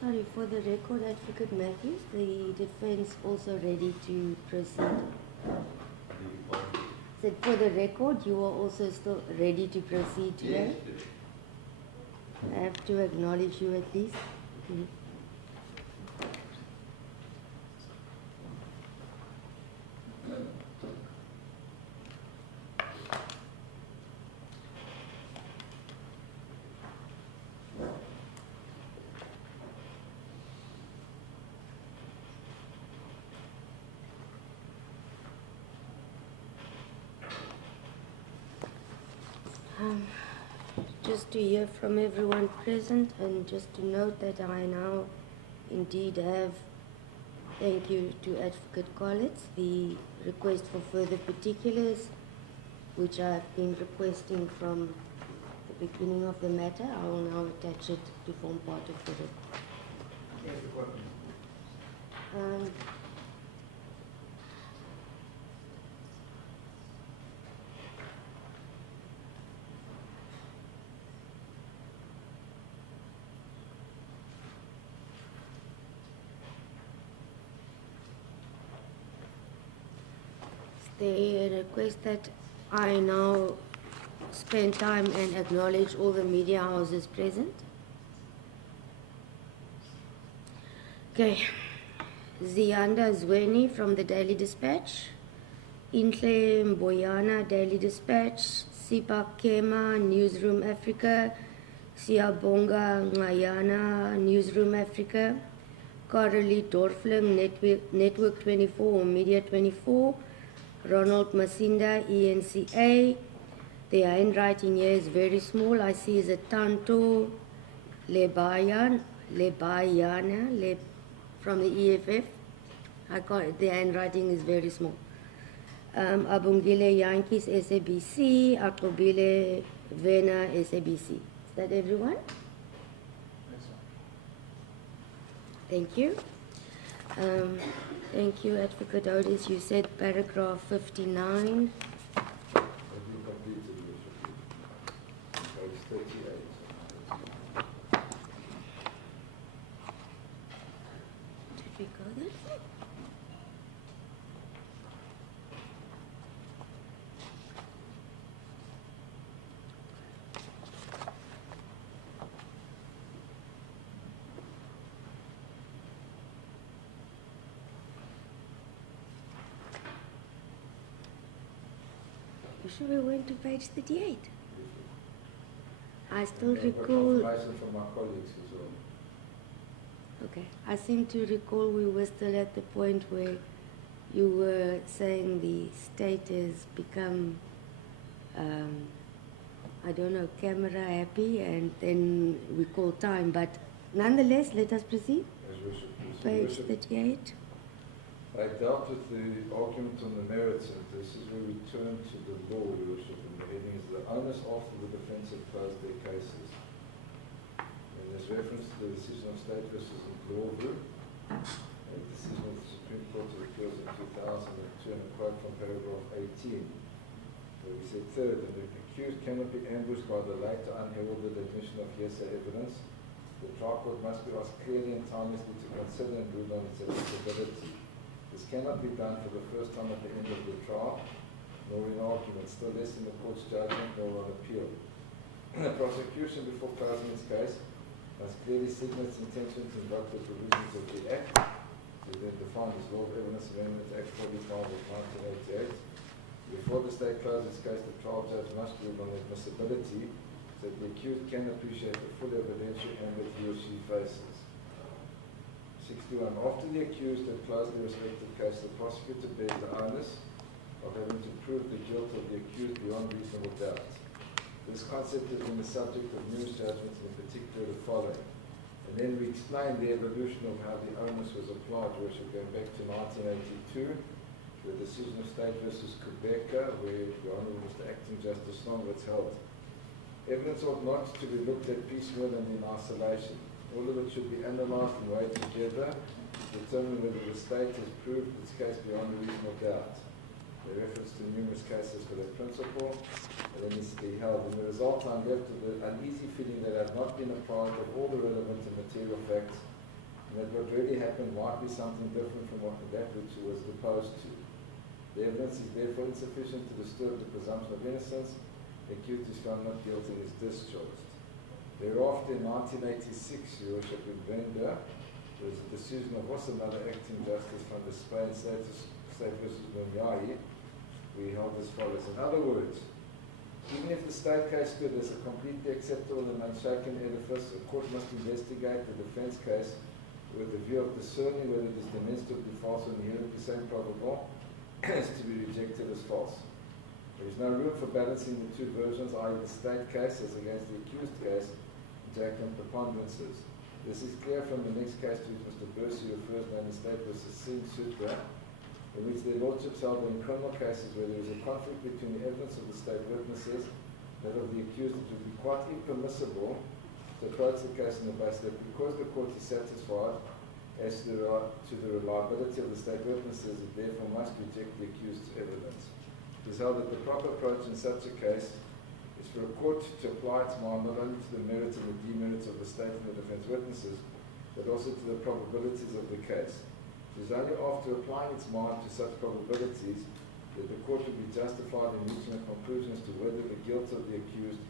Sorry, for the record, Advocate Matthews, the defense also ready to proceed. Said for the record, you are also still ready to proceed today? Yes. I have to acknowledge you at least. Just to hear from everyone present and just to note that I now indeed have, thank you to Advocate Collins, the request for further particulars, which I've been requesting from the beginning of the matter. I will now attach it to form part of the record. They request that I now spend time and acknowledge all the media houses present. Okay. Zianda Zweni from the Daily Dispatch, Intle Mboyana, Daily Dispatch, Sipa Kema, Newsroom Africa, Siyabonga Ngayana, Newsroom Africa, Carolee Dorfling, Network 24 or Media 24, Ronald Masinda, ENCA. The handwriting here is very small. I see is a Tanto Lebayana from the EFF. The handwriting is very small. Abungile Yankees, SABC. Akobile Vena, SABC. Is that everyone? Yes, sir. Thank you. Thank you, Advocate Otis. You said paragraph 59. Did we go there? You sure we went to page 38? I still recall. Confirmation from my colleagues as well. Okay. I seem to recall we were still at the point where you were saying the state has become, I don't know, camera happy, and then we call time. But nonetheless, let us proceed. Page 38. I dealt with the argument on the merits, and this is where we turn to the law, Your Worship, and the heading is the onus after the defence have closed their cases. And there's reference to the decision of State versus Glorville, a decision of the Supreme Court of Appeals in 2002, and a quote from paragraph 18, where we said, third, that the accused cannot be ambushed by the late or unheralded admission of hearsay evidence. The trial court must be asked clearly and timelessly to consider and rule on its admissibility. This cannot be done for the first time at the end of the trial, nor in argument, still less in the court's judgment, nor on appeal. The prosecution, before closing its case, must clearly signal its intention to invoke the provisions of the Act, to then define as Law of Evidence Amendment Act 45 of 1988. Before the state closes its case, the trial judge must rule on admissibility, so that the accused can appreciate the full evidentiary and that he or she faces. 61. After the accused had closed their respective case, the prosecutor bears the onus of having to prove the guilt of the accused beyond reasonable doubt. This concept has been the subject of numerous judgments, in particular the following. And then we explain the evolution of how the onus was applied, which will go back to 1982, the decision of State versus Quebec, where the Honourable Mr. Acting Justice Longwitz held. Evidence ought not to be looked at piecemeal and in isolation. All of it should be analysed and weighed together to determine whether the state has proved its case beyond a reasonable doubt. The reference to numerous cases for that principle that needs to be held. And the result, I'm left with an uneasy feeling that I have not been apprised of all the relevant and material facts and that what really happened might be something different from that which he was deposed to. The evidence is therefore insufficient to disturb the presumption of innocence. The accused is found not guilty and is discharged. Thereafter, in 1986, Your Worship, in Venda, there was a decision of also another acting justice from the Spain State versus Munyai. We held as follows. In other words, even if the state case stood as a completely acceptable and unshaken edifice, a court must investigate the defense case with the view of discerning whether it is demonstrably false or inherently same probable as to be rejected as false. There is no room for balancing the two versions, i.e. the state case as against the accused case, and to act on preponderances. This is clear from the next case to which Mr. Bursey refers, namely State versus Singh Sutra, in which their lordships held in criminal cases where there is a conflict between the evidence of the state witnesses and that of the accused. It would be quite impermissible to approach the case on the basis that because the court is satisfied as to the reliability of the state witnesses, it therefore must reject the accused's evidence. It is held that the proper approach in such a case is for a court to apply its mind not only to the merits and the demerits of the state and the defense witnesses, but also to the probabilities of the case. It is only after applying its mind to such probabilities that the court will be justified in reaching a conclusion as to whether the guilt of the accused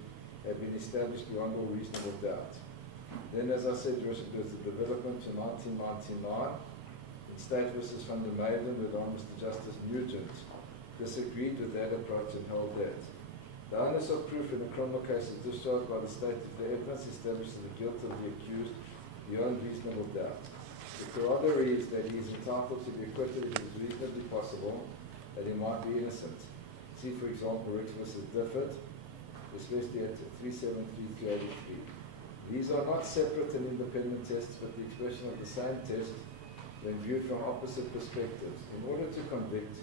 had been established beyond all reasonable doubt. Then, as I said, Your Worship, there was the development in 1999 in State versus Van der Meyden, where Mr. Justice Nugent disagreed with that approach and held that the onus of proof in a criminal case is discharged by the state if the evidence establishes the guilt of the accused beyond reasonable doubt. The corollary is that he is entitled to be acquitted if it is reasonably possible that he might be innocent. See, for example, Rich versus Difford, especially at 373-383. These are not separate and independent tests, but the expression of the same test when viewed from opposite perspectives. In order to convict,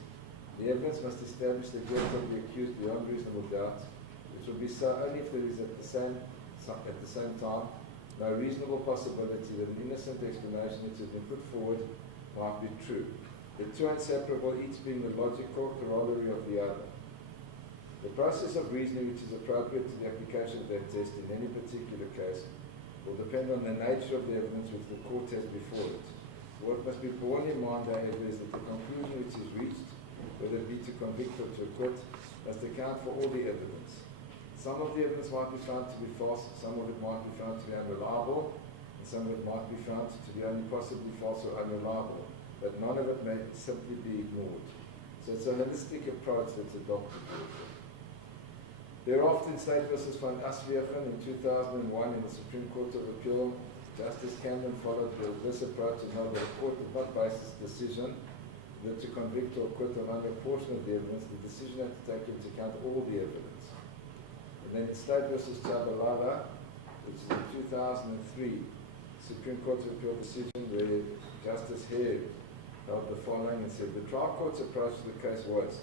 the evidence must establish the guilt of the accused beyond reasonable doubt, which will be so only if there is at the same time no reasonable possibility that an innocent explanation which has been put forward might be true. The two are inseparable, each being the logical corollary of the other. The process of reasoning which is appropriate to the application of that test in any particular case will depend on the nature of the evidence which the court has before it. What must be borne in mind, however, is that the conclusion which is reached, whether it be to convict or to acquit, must account for all the evidence. Some of the evidence might be found to be false, some of it might be found to be unreliable, and some of it might be found to be only possibly false or unreliable, but none of it may simply be ignored. So it's a holistic approach that's adopted. Thereafter, in State versus Van Aswegen in 2001 in the Supreme Court of Appeal, Justice Cameron followed this approach and held that the court did not base its decision that to convict or acquit on only a portion of the evidence. The decision had to take into account all the evidence. And then in State versus Chabalala, which is a 2003 Supreme Court of Appeal decision where Justice Hare held the following and said, the trial court's approach to the case was,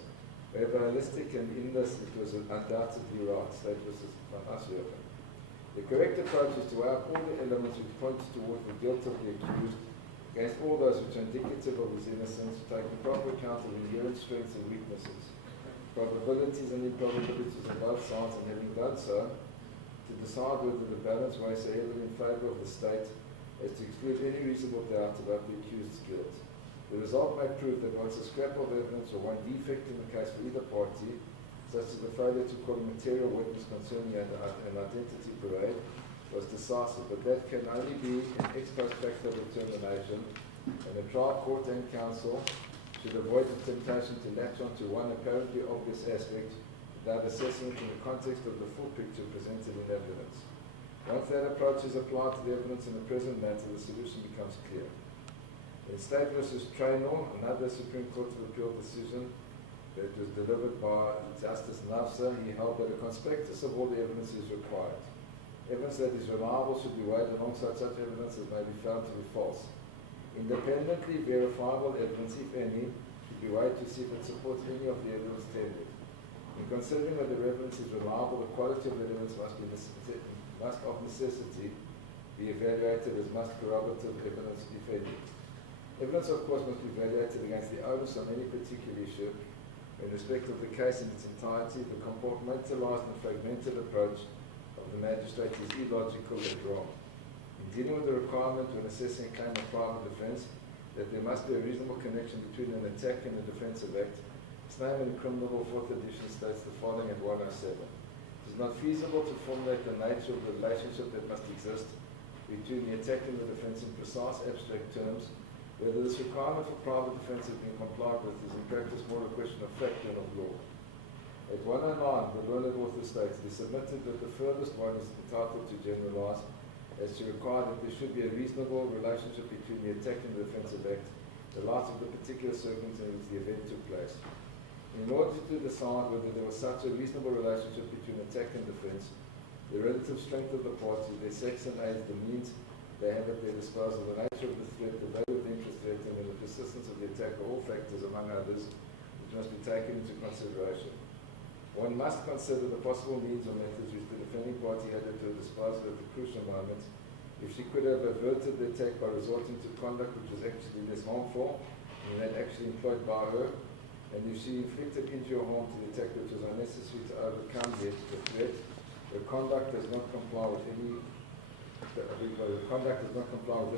however holistic and in this it was undoubtedly right, State versus Van Aswegen. The correct approach is to weigh up all the elements which point towards the guilt of the accused against all those which are indicative of his innocence, taking proper account of inherent strengths and weaknesses, probabilities and improbabilities on both sides, and having done so, to decide whether the balance weighs so heavily in favour of the state as to exclude any reasonable doubt about the accused's guilt. The result may prove that once a scrap of evidence or one defect in the case for either party, such as the failure to call a material witness concerning an identity parade, was decisive, but that can only be an ex post facto determination, and the trial court and counsel should avoid the temptation to latch onto one apparently obvious aspect without assessing it in the context of the full picture presented in evidence. Once that approach is applied to the evidence in the present matter, the solution becomes clear. In State versus Traynor, another Supreme Court of Appeal decision that was delivered by Justice Nafsa, he held that a conspectus of all the evidence is required. Evidence that is reliable should be weighed alongside such evidence as may be found to be false. Independently verifiable evidence, if any, should be weighed to see if it supports any of the evidence tendered. In considering whether evidence is reliable, the quality of the evidence must of necessity be evaluated as must corroborative evidence, if any. Evidence, of course, must be evaluated against the onus on any particular issue in respect of the case in its entirety. The compartmentalized and fragmented approach of the magistrate is illogical and wrong. In dealing with the requirement when assessing a claim of private defense that there must be a reasonable connection between an attack and the Defensive Act, Snyman Criminal Law 4th edition states the following at 107. It is not feasible to formulate the nature of the relationship that must exist between the attack and the defense in precise abstract terms. Whether this requirement for private defense has been complied with is in practice more a question of fact than of law. At 109, the learned author states, it is submitted that the furthest one is entitled to generalize as to require that there should be a reasonable relationship between the attack and the Defensive Act, the light of the particular circumstance in which the event took place. In order to decide whether there was such a reasonable relationship between attack and defense, the relative strength of the parties, their sex and age, the means they have at their disposal, the nature of the threat, the value of the interest threatened, and the persistence of the attack are all factors, among others, which must be taken into consideration. One must consider the possible means or methods which the defending party had at her disposal at the crucial moment. If she could have averted the attack by resorting to conduct which was actually less harmful and that actually employed by her, and if she inflicted injury or harm to the attack which was unnecessary to overcome the threat, her conduct does not comply with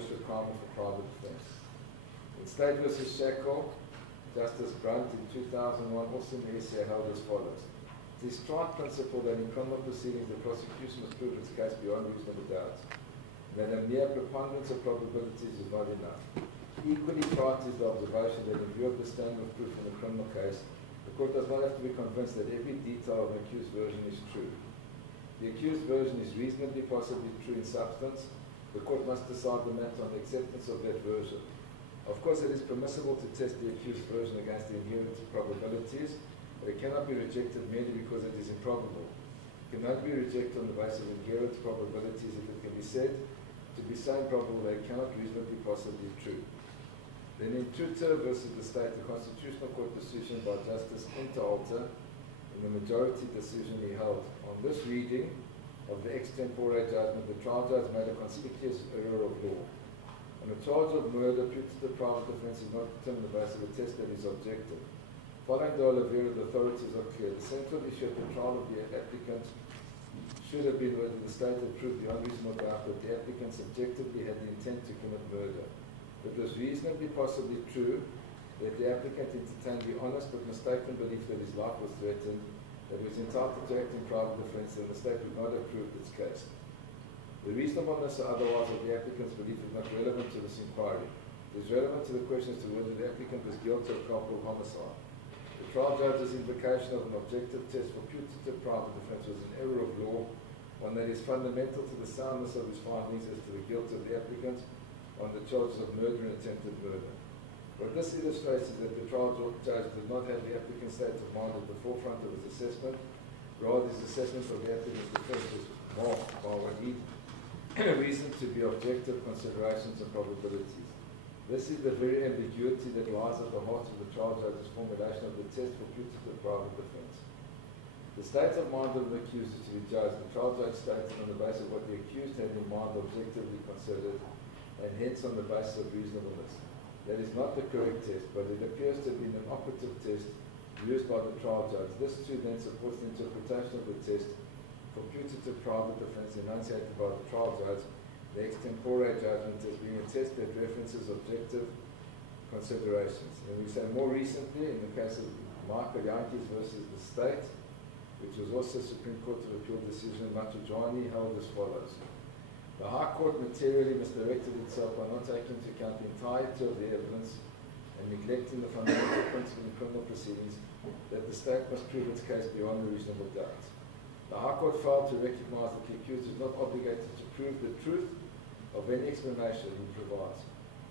this requirement for private defense. In State v. Shackle, Justice Brunt in 2001 also in the essay held as follows. It is trite principle that in criminal proceedings the prosecution must prove its case beyond reasonable doubt, and that a mere preponderance of probabilities is not enough. Equally trite is the observation that in view of the standard of proof in the criminal case, the court does not have to be convinced that every detail of an accused version is true. The accused version is reasonably possibly true in substance. The court must decide the matter on the acceptance of that version. Of course, it is permissible to test the accused version against the inherent probabilities, but it cannot be rejected merely because it is improbable. It cannot be rejected on the basis of inherent probabilities if it can be said to be so improbable that it cannot reasonably possibly be true. Then in Tutor versus the State, the Constitutional Court decision by Justice Interalter, in the majority decision he held, on this reading of the ex tempore judgment, the trial judge made a conspicuous error of law. On a charge of murder, putative private defense is not determined on the basis of a test that is objective. Following the Oliveira, the authorities are clear. The central issue at the trial of the applicant should have been whether the state had proved the unreasonable doubt that the applicant subjectively had the intent to commit murder. It was reasonably possibly true that the applicant entertained the honest but mistaken belief that his life was threatened, that he was entitled to act in private defense, and the state would not have proved its case. The reasonableness or otherwise of the applicant's belief is not relevant to this inquiry. It is relevant to the question as to whether the applicant was guilty of culpable homicide. The trial judge's invocation of an objective test for putative private defense was an error of law, one that is fundamental to the soundness of his findings as to the guilt of the applicant on the charges of murder and attempted murder. What this illustrates is that the trial judge did not have the applicant's state of mind at the forefront of his assessment. Rather, his assessment of the applicant's defense was marked by what he reasoned to be objective considerations and probabilities. This is the very ambiguity that lies at the heart of the trial judge's formulation of the test for putative private defense. The state of mind of the accused is to be judged. The trial judge stated on the basis of what the accused had in mind objectively considered, and hence on the basis of reasonableness. That is not the correct test, but it appears to have been an operative test used by the trial judge. This too then supports the interpretation of the test for putative private defense enunciated by the trial judge, the ex tempore judgment, as being a test that references objective considerations. And we say more recently, in the case of Michael Yankees versus the state, which was also Supreme Court of Appeal decision, Matujani held as follows. The High Court materially misdirected itself by not taking into account the entirety of the evidence and neglecting the fundamental principle in criminal proceedings that the state must prove its case beyond a reasonable doubt. The High Court failed to recognize that the accused is not obligated to prove the truth of any explanation he provides.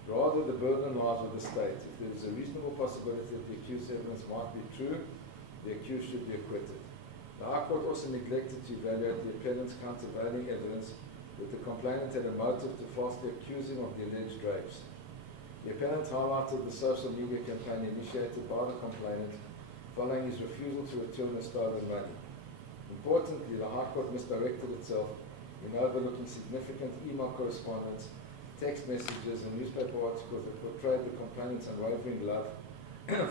Rather, the burden lies with the state. If there is a reasonable possibility that the accused's evidence might be true, the accused should be acquitted. The High Court also neglected to evaluate the appellant's countervailing evidence that the complainant had a motive to falsely accuse him of the alleged rapes. The appellant highlighted the social media campaign initiated by the complainant following his refusal to return the stolen money. Importantly, the High Court misdirected itself in overlooking significant email correspondence, text messages, and newspaper articles that portrayed the complainant's unwavering love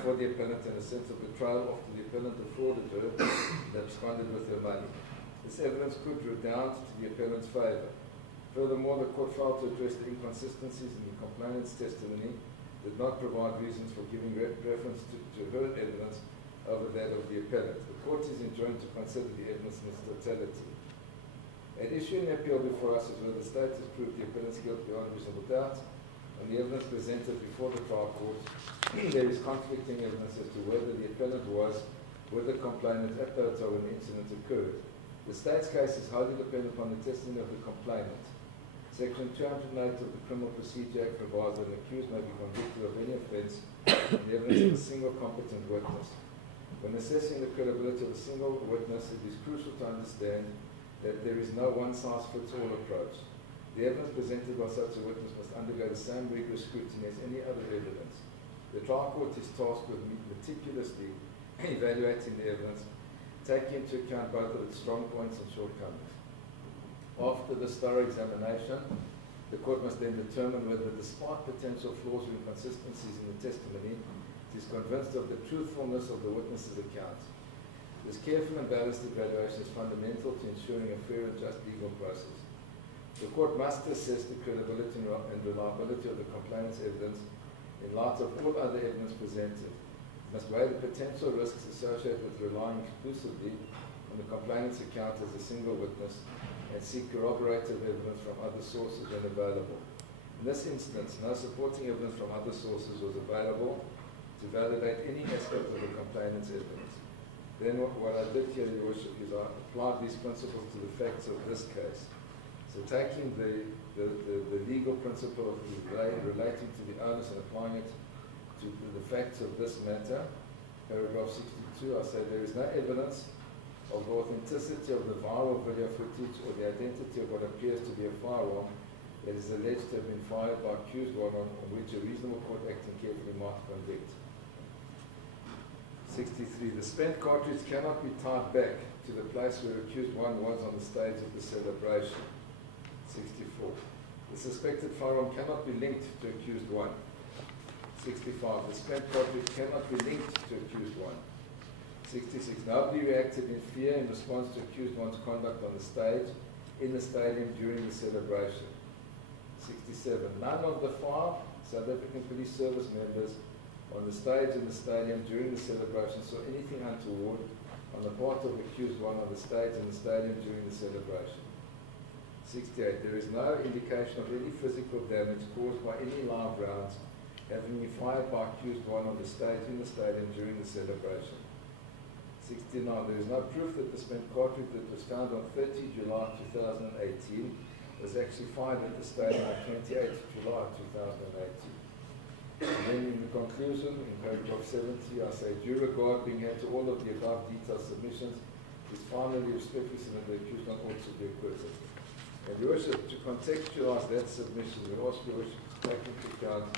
for the appellant and a sense of betrayal after the appellant defrauded her and absconded with her money. This evidence could redound to the appellant's favor. Furthermore, the court failed to address the inconsistencies in the complainant's testimony, did not provide reasons for giving preference to her evidence over that of the appellant. The court is enjoined to consider the evidence in its totality. An issue in the appeal before us is whether the state has proved the appellant's guilt beyond reasonable doubt. On the evidence presented before the trial court, there is conflicting evidence as to whether the appellant was with the complainant at the hotel when the incident occurred. The state's case is wholly dependent upon the testimony of the complainant. Section 208 of the Criminal Procedure Act provides that an accused may be convicted of any offence on the evidence of a single competent witness. When assessing the credibility of a single witness, it is crucial to understand that there is no one-size-fits-all approach. The evidence presented by such a witness must undergo the same rigorous scrutiny as any other evidence. The trial court is tasked with meticulously evaluating the evidence, taking into account both of its strong points and shortcomings. After this thorough examination, the court must then determine whether, despite potential flaws or inconsistencies in the testimony, it is convinced of the truthfulness of the witness's account. This careful and balanced evaluation is fundamental to ensuring a fair and just legal process. The court must assess the credibility and reliability of the complainant's evidence in light of all other evidence presented. It must weigh the potential risks associated with relying exclusively on the complainant's account as a single witness and seek corroborative evidence from other sources when available. In this instance, no supporting evidence from other sources was available to validate any aspect of the complainant's evidence. Then what I did here, Your Worship, is I applied these principles to the facts of this case. So taking the legal principle of relating to the onus and applying it to the facts of this matter, paragraph 62, I say there is no evidence of the authenticity of the viral video footage or the identity of what appears to be a firearm that is alleged to have been fired by accused one on which a reasonable court acting carefully might convict. 63. The spent cartridge cannot be tied back to the place where accused one was on the stage of the celebration. 64. The suspected firearm cannot be linked to accused one. 65. The spent cartridge cannot be linked to accused one. 66. Nobody reacted in fear in response to accused one's conduct on the stage, in the stadium, during the celebration. 67. None of the 5 South African Police Service members on the stage in the stadium during the celebration saw anything untoward on the part of accused one on the stage in the stadium during the celebration. 68. There is no indication of any physical damage caused by any live rounds having been fired by accused one on the stage in the stadium during the celebration. 69. There is no proof that the spent cartridge that was found on 30 July 2018 was actually fired at the stadium on 28 July 2018. And then in the conclusion, in paragraph 70, I say, due regard being had to all of the above detailed submissions, is finally respectfully submitted the accused one ought to be acquitted. And Your Worship, to contextualize that submission, we ask Your Worship to take into account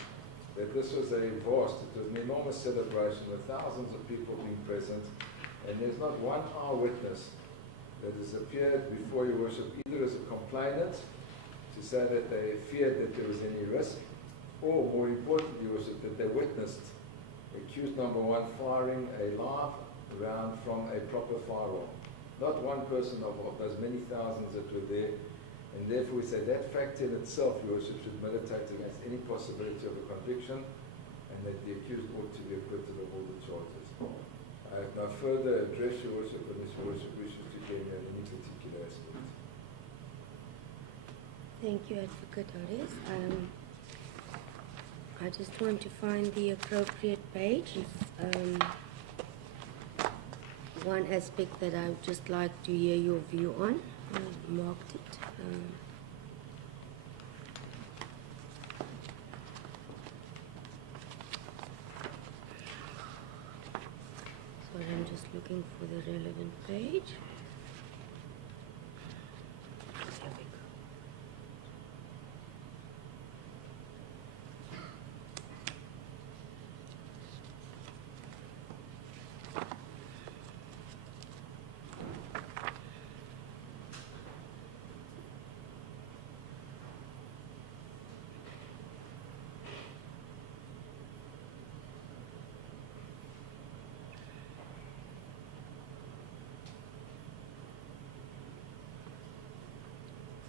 that this was a vast, it was an enormous celebration with thousands of people being present, and there's not one eyewitness that has appeared before Your Worship, either as a complainant to say that they feared that there was any risk, or more importantly, Your Worship, that they witnessed accused number 1 firing a live round from a proper firearm. Not one person of those many thousands that were there, and therefore we say that fact in itself, Your Worship, should militate against any possibility of a conviction, and that the accused ought to be acquitted of all the charges. I have no further address, Your Worship, unless Your Worship wishes to get in any particular aspect. Thank you, Advocate Harris. I just want to find the appropriate page. One aspect that I would just like to hear your view on. I marked it. Sorry, I'm just looking for the relevant page.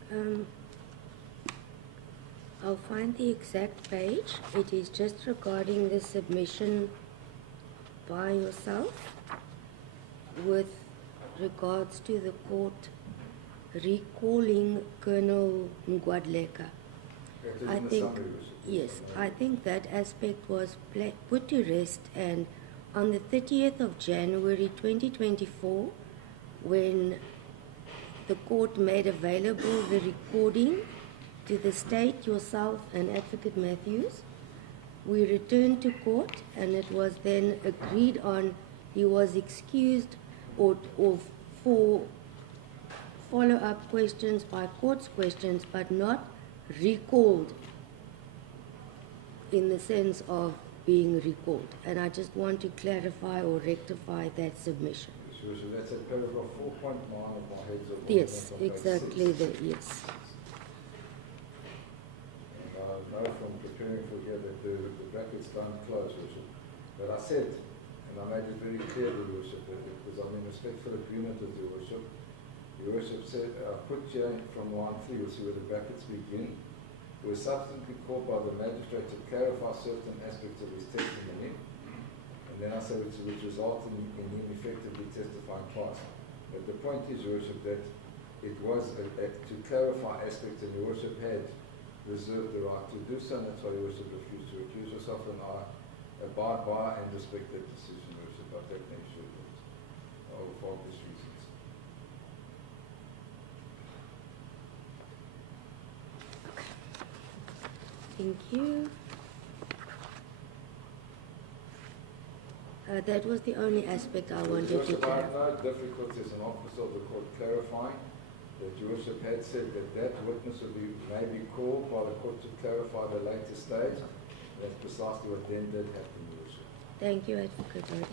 There we go. I'll find the exact page. It is just regarding the submission by yourself with regards to the court recalling Colonel Ngwadleka. I think, yes, I think that aspect was put to rest, and on the 30th of January 2024, when the court made available the recording to the state, yourself, and Advocate Matthews, we returned to court, and it was then agreed on he was excused or for follow-up questions by court's questions, but not recalled in the sense of being recalled. And I just want to clarify or rectify that submission. So that's at paragraph 4.9 of my heads of Yes, exactly, yes. I know from preparing for here that the brackets don't close, Worship. But I said, and I made it very clear, Your Worship, that it was in respectful agreement with Your Worship. Your Worship said, I put here from line 3, you'll see where the brackets begin. We were subsequently called by the magistrate to clarify certain aspects of his testimony. And then I said, which resulted in him effectively testifying twice. But the point is, Your Worship, that it was to clarify aspects, and Your Worship had reserved the right to do so, and that's why Your Worship refused to recuse yourself, and I abide by and respect that decision, Your Worship. I take no issue with it, for obvious reasons. Thank you. That was the only aspect I wanted to Worship, I have clarify. no difficulty as an officer of the court clarifying that Your Worship had said that witness may be called by the court to clarify the later stage. That's precisely what then did happen, Your Worship. Thank you, Advocate Rhodes.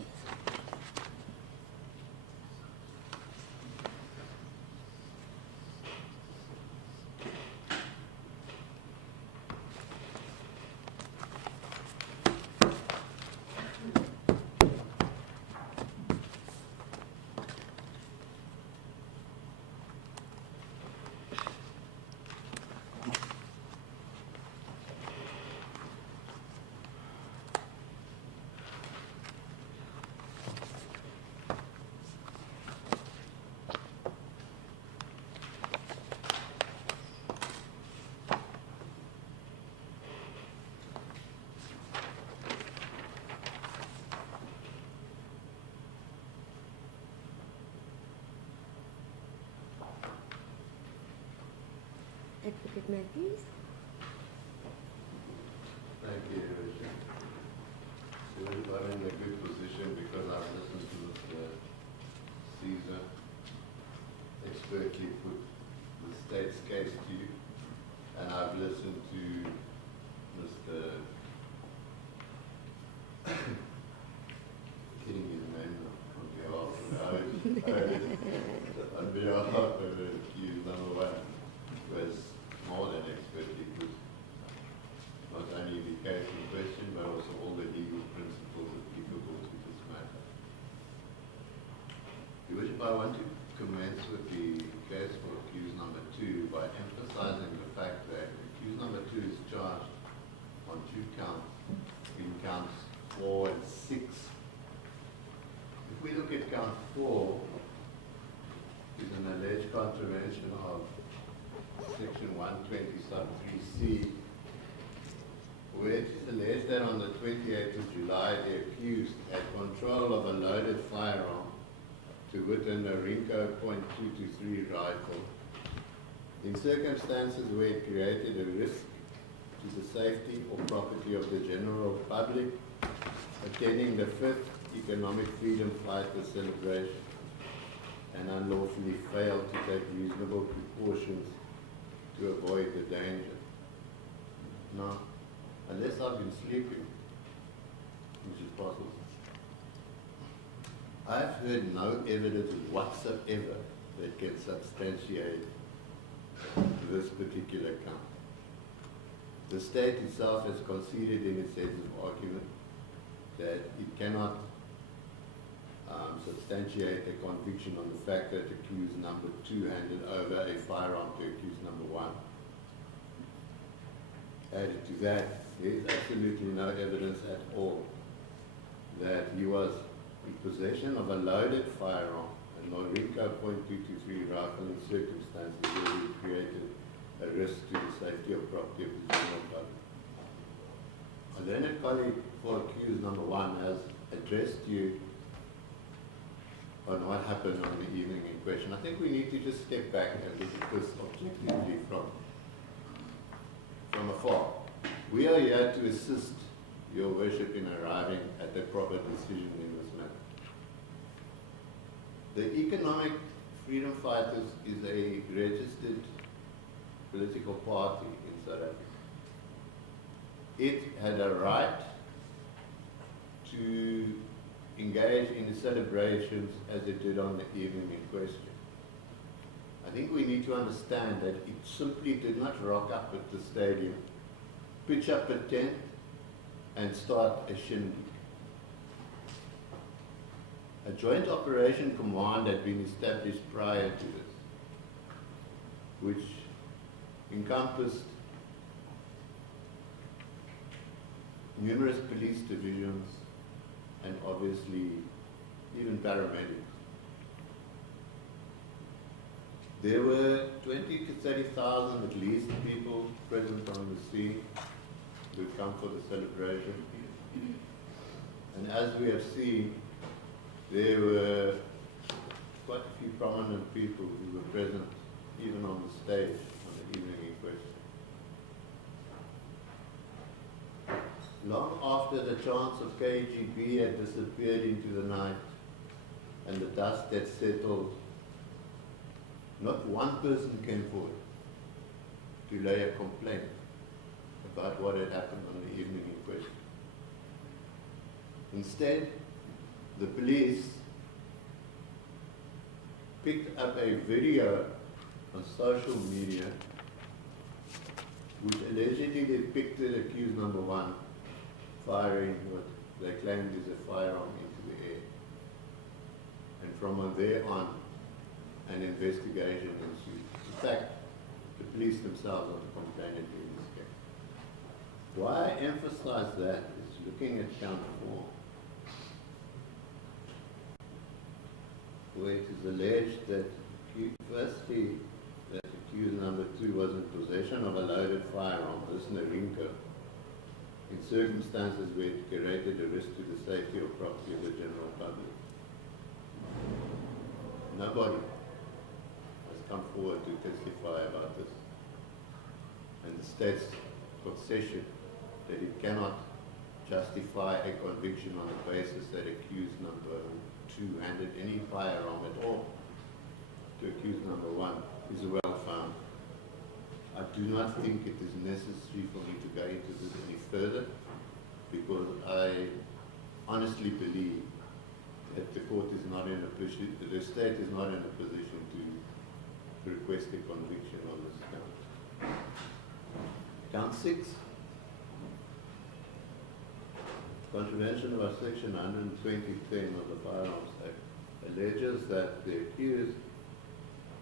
Advocate Matthews. Thank you, Richard. So I'm in a good position because I've listened to Mr. Caesar expertly put the state's case to you, and I've listened to Mr. Getting his name on behalf of the accused number one was more than expertly put not only the case in question, but also all the legal principles applicable to this matter. Your Worship, I want to commence with the case for accused number 2 by emphasizing the fact that accused number 2 is charged on 2 counts, in counts 4 and 6. If we look at count 4, is an alleged contravention of Section 120 sub 3C, where it is alleged that on the 28th of July, the accused had control of a loaded firearm, to wit a Norinco .223 rifle, in circumstances where it created a risk to the safety or property of the general public attending the 5th Economic Freedom Fighter celebration, and unlawfully failed to take reasonable precautions to avoid the danger. Now, unless I've been sleeping, which is possible, I've heard no evidence whatsoever that can substantiate this particular count. The state itself has conceded in its heads of argument that it cannot substantiate a conviction on the fact that accused number 2 handed over a firearm to accused number 1. Added to that, there is absolutely no evidence at all that he was in possession of a loaded firearm, a Norinco .223 rifle in circumstances where he created a risk to the safety or property of the general public. A learned colleague for accused number one has addressed you on what happened on the evening in question. I think we need to just step back and look at this objectively from afar. We are here to assist your worship in arriving at a proper decision in this matter. The Economic Freedom Fighters is a registered political party in South Africa. It had a right to engage in the celebrations as it did on the evening in question. I think we need to understand that it simply did not rock up at the stadium, pitch up a tent, and start a shindig. A joint operation command had been established prior to this, which encompassed numerous police divisions and obviously even paramedics. There were 20 to 30,000 at least people present on the scene who had come for the celebration. And as we have seen, there were quite a few prominent people who were present even on the stage on the evening in question. Long after the chants of KGB had disappeared into the night and the dust had settled, not one person came forward to lay a complaint about what had happened on the evening in question. Instead, the police picked up a video on social media which allegedly depicted accused number one firing what they claimed is a firearm into the air. And from there on, an investigation ensued. In fact, the police themselves are the complainant in this case. Why I emphasize that is looking at count 4, where it is alleged that, firstly, that accused number 2 was in possession of a loaded firearm, this Norinco, in circumstances where it created a risk to the safety or property of the general public. Nobody has come forward to testify about this. And the state's concession that it cannot justify a conviction on the basis that accused number 2 handed any firearm at all to accused number 1 is well founded. I do not think it is necessary for me to go into this any further, because I honestly believe that the court is not in a position, the state is not in a position to request a conviction on this count. Count 6, contravention of section 120(10) of the Firearms Act, alleges that the accused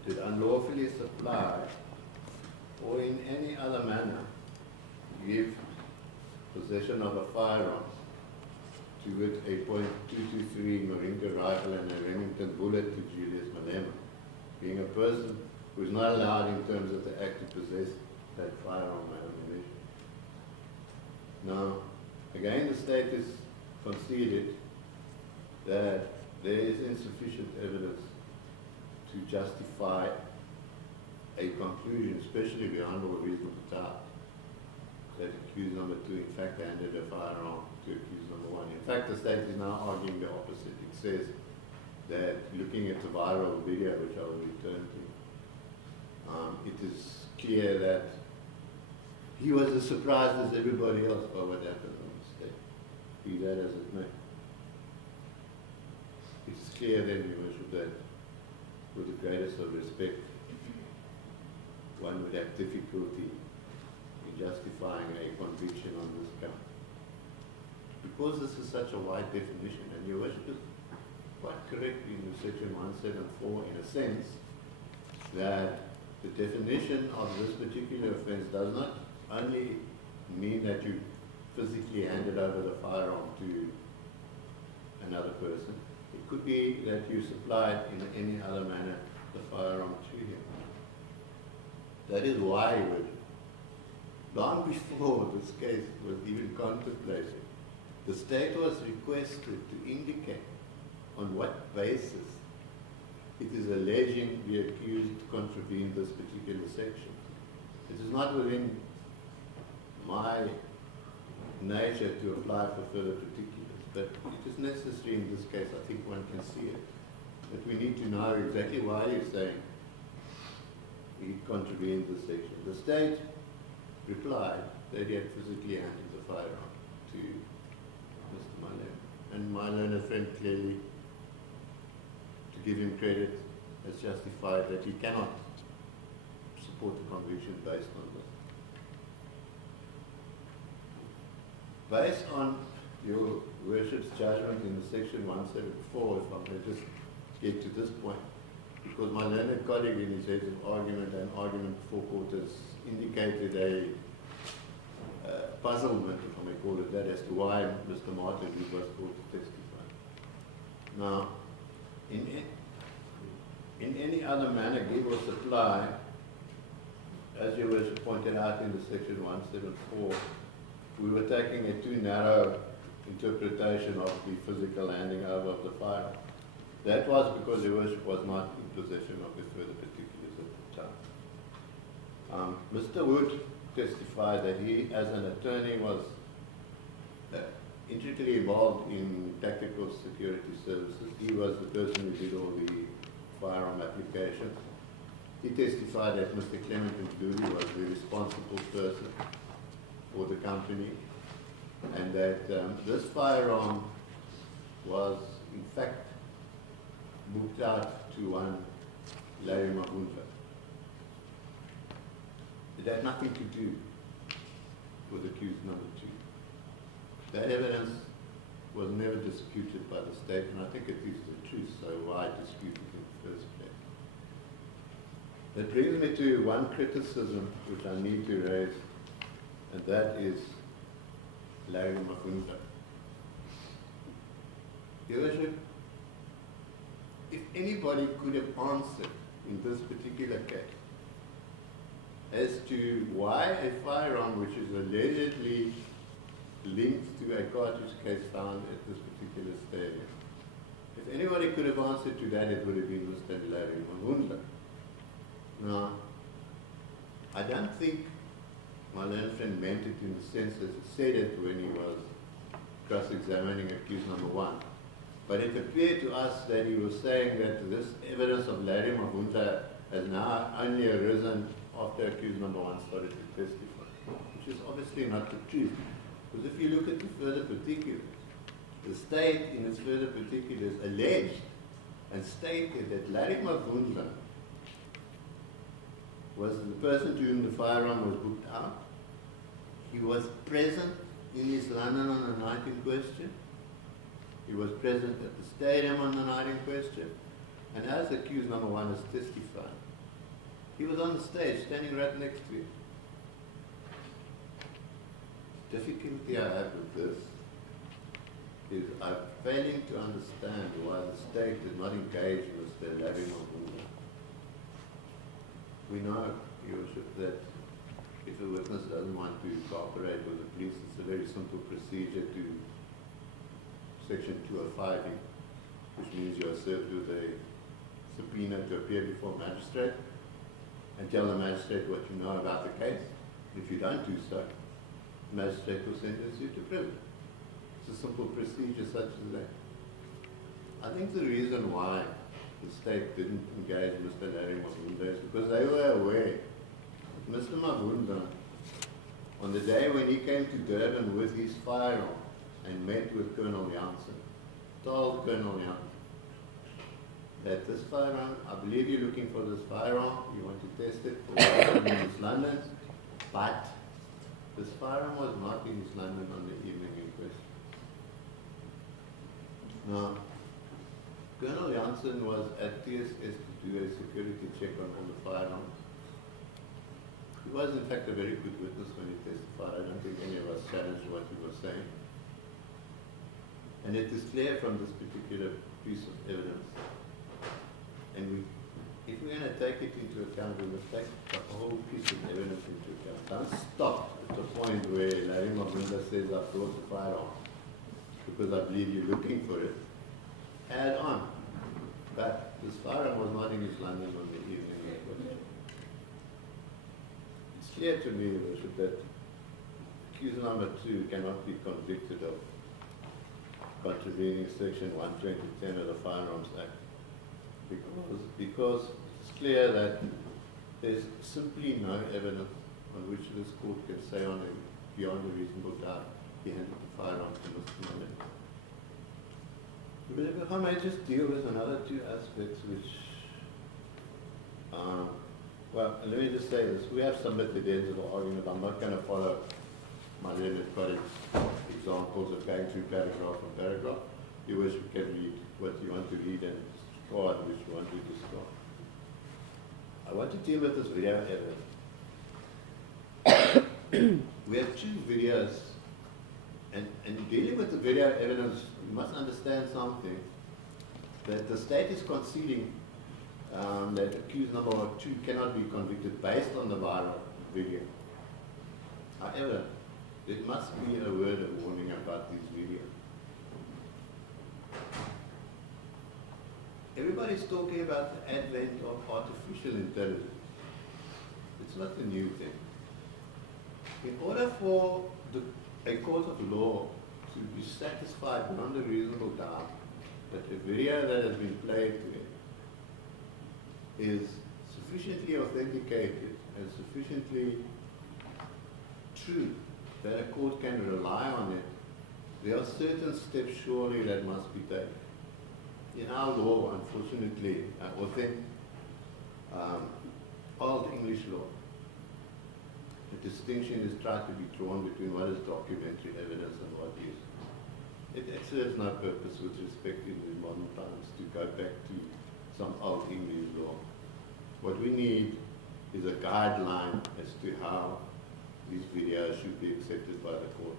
did unlawfully supply or in any other manner give possession of a firearm, to wit a .223 Norinco rifle and a Remington bullet to Julius Malema, being a person who is not allowed in terms of the Act to possess that firearm and ammunition. Now, again, the state has conceded that there is insufficient evidence to justify a conclusion, especially beyond all reasonable doubt, that accused number 2 in fact handed a firearm to accused number 1. In fact, the state is now arguing the opposite. It says that looking at the viral video, which I will return to, it is clear that he was as surprised as everybody else by what happened on the state, be that as it may. It is clear then, Your Worship, that with the greatest of respect, one would have difficulty in justifying a conviction on this count. Because this is such a wide definition, and Your Worship is quite correct in section 174 in a sense that the definition of this particular offence does not only mean that you physically handed over the firearm to another person. It could be that you supplied in any other manner the firearm to him. That is why, long before this case was even contemplated, the state was requested to indicate on what basis it is alleging the accused contravened this particular section. It is not within my nature to apply for further particulars, but it is necessary in this case. I think one can see it. But we need to know exactly why he's saying he contravened this section. The state replied that he had physically handed the firearm to Mr. Malema. And my learned friend clearly, to give him credit, has justified that he cannot support the conviction based on this. Based on your worship's judgment in the section 174, if I may just get to this point, because my learned colleague in his heads of argument and argument before court has indicated a puzzlement, if I may call it that, as to why Mr. Martin was called to testify. Now, in any other manner, give or supply, as your worship pointed out in the section 174, we were taking a too narrow interpretation of the physical handing over of the firearm. That was because your worship was not in possession of the further particulars at the time. Mr. Wood testified that he, as an attorney, was intricately involved in tactical security services. He was the person who did all the firearm applications. He testified that Mr. Clement Nduli was the responsible person for the company, and that this firearm was, in fact, booked out to one Larry Mabunta. It had nothing to do with accused number 2. That evidence was never disputed by the state, and I think it is the truth, so why dispute it in the first place? That brings me to one criticism which I need to raise, and that is Larry Mabunta. Your Worship, if anybody could have answered in this particular case as to why a firearm which is allegedly linked to a cartridge case found at this particular stadium, if anybody could have answered to that, it would have been Mr. Larry Mabunta. Now, I don't think my learned friend meant it in the sense that he said it when he was cross-examining accused number 1. But it appeared to us that he was saying that this evidence of Larry Mabunta has now only arisen after accused number 1 started to testify, which is obviously not the truth. Because if you look at the further particulars, the state in its further particulars alleged and stated that Larry Mabunta was the person to whom the firearm was booked out. He was present in East London on the night in question. He was present at the stadium on the night in question. And as accused number 1 has testified, he was on the stage standing right next to him. The difficulty I have with this is I'm failing to understand why the state did not engage with Mr. Larry Mabunta. We know, Your Worship, that if a witness doesn't want to cooperate with the police, it's a very simple procedure to Section 205, which means you are served with a subpoena to appear before a magistrate and tell the magistrate what you know about the case. If you don't do so, the magistrate will sentence you to prison. It's a simple procedure such as that. I think the reason why the state didn't engage Mr. Larry Mabunta is because they were aware that Mr. Mabunta, on the day when he came to Durban with his firearm and met with Colonel Janssen, told Colonel Janssen that this firearm, I believe you're looking for this firearm, you want to test it for East London, but this firearm was not in East London on the evening in question. Now, Colonel Janssen was at TSS to do a security check on all the firearms. He was in fact a very good witness when he testified. I don't think any of us challenged what he was saying. And it is clear from this particular piece of evidence, and if we're going to take it into account, we must take the whole piece of evidence into account. Don't stop at the point where Larry Mabunda says, I've brought the firearm because I believe you're looking for it. Add on. But this firearm was not in his London on the evening of the day. It's clear to me, Your Worship, that accused number 2 cannot be convicted of contravening section 12010 of the Firearms Act because it's clear that there's simply no evidence on which this court can say beyond a reasonable doubt he handed the firearm to Mr. Malema. But if I may just deal with another 2 aspects which, well, let me just say this. We have submitted the ends of the argument. I'm not going to follow my learned colleagues' examples of going through paragraph on paragraph. Your Worship can read what you want to read and discard which you want to discard. I want to deal with this video evidence. We have 2 videos, and dealing with the video evidence, you must understand something, that the state is conceding that accused number 2 cannot be convicted based on the viral video. However, there must be a word of warning about this video. Everybody's talking about the advent of artificial intelligence. It's not a new thing. In order for a court of law to be satisfied beyond a reasonable doubt that a video that has been played to it is sufficiently authenticated and sufficiently true that a court can rely on it, there are certain steps surely that must be taken. In our law, unfortunately, old English law, the distinction is tried to be drawn between what is documentary evidence and what is. It serves no purpose with respect in the modern times to go back to some old English law. What we need is a guideline as to how these videos should be accepted by the court.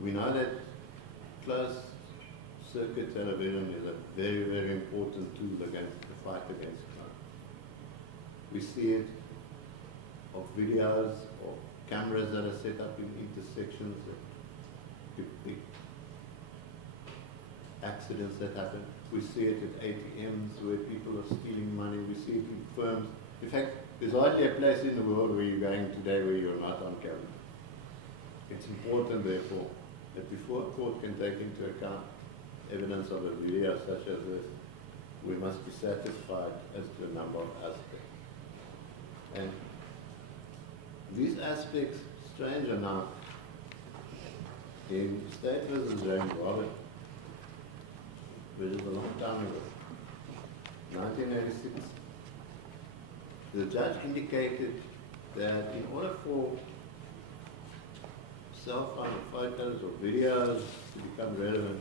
We know that closed circuit television is a very, very important tool against the fight against crime. We see it of videos or cameras that are set up in intersections, big accidents that happen. We see it at ATMs where people are stealing money. We see it in firms. In fact, there's hardly a place in the world where you're going today where you're not on camera. It's important, therefore, that before a court can take into account evidence of a video such as this, we must be satisfied as to a number of aspects. And these aspects, strange enough, in State vs. James Robert, which is a long time ago, 1986, the judge indicated that in order for cell phone photos or videos to become relevant,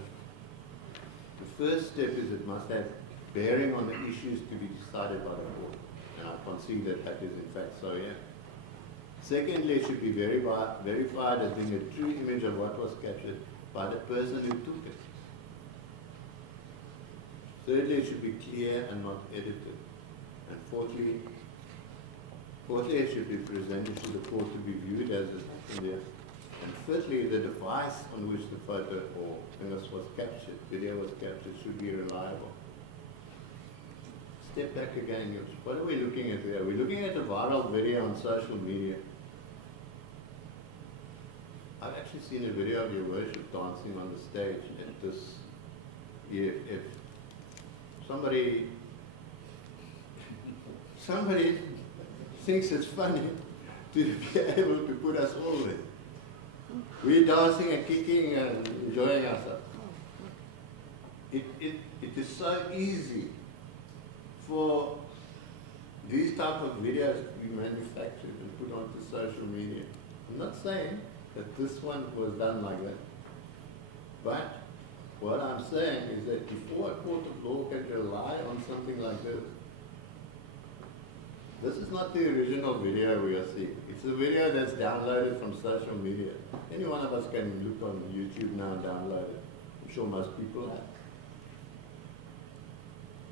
the first step is it must have bearing on the issues to be decided by the court. And I concede that that is in fact so, yeah. Secondly, it should be verified as being a true image of what was captured by the person who took it. Thirdly, it should be clear and not edited. And fourthly, it should be presented to the court to be viewed as it in there. And fifthly, the device on which the photo or video was captured, should be reliable. Step back again. What are we looking at here? We're looking at a viral video on social media. I've actually seen a video of Your Worship dancing on the stage at this EFF. Somebody thinks it's funny to be able to put us all there. We're dancing and kicking and enjoying ourselves. It is so easy for these type of videos to be manufactured and put onto social media. I'm not saying that this one was done like that. But what I'm saying is that before a court of law can rely on something like this, This is not the original video we are seeing. It's a video that's downloaded from social media. Any one of us can look on YouTube now and download it. I'm sure most people have.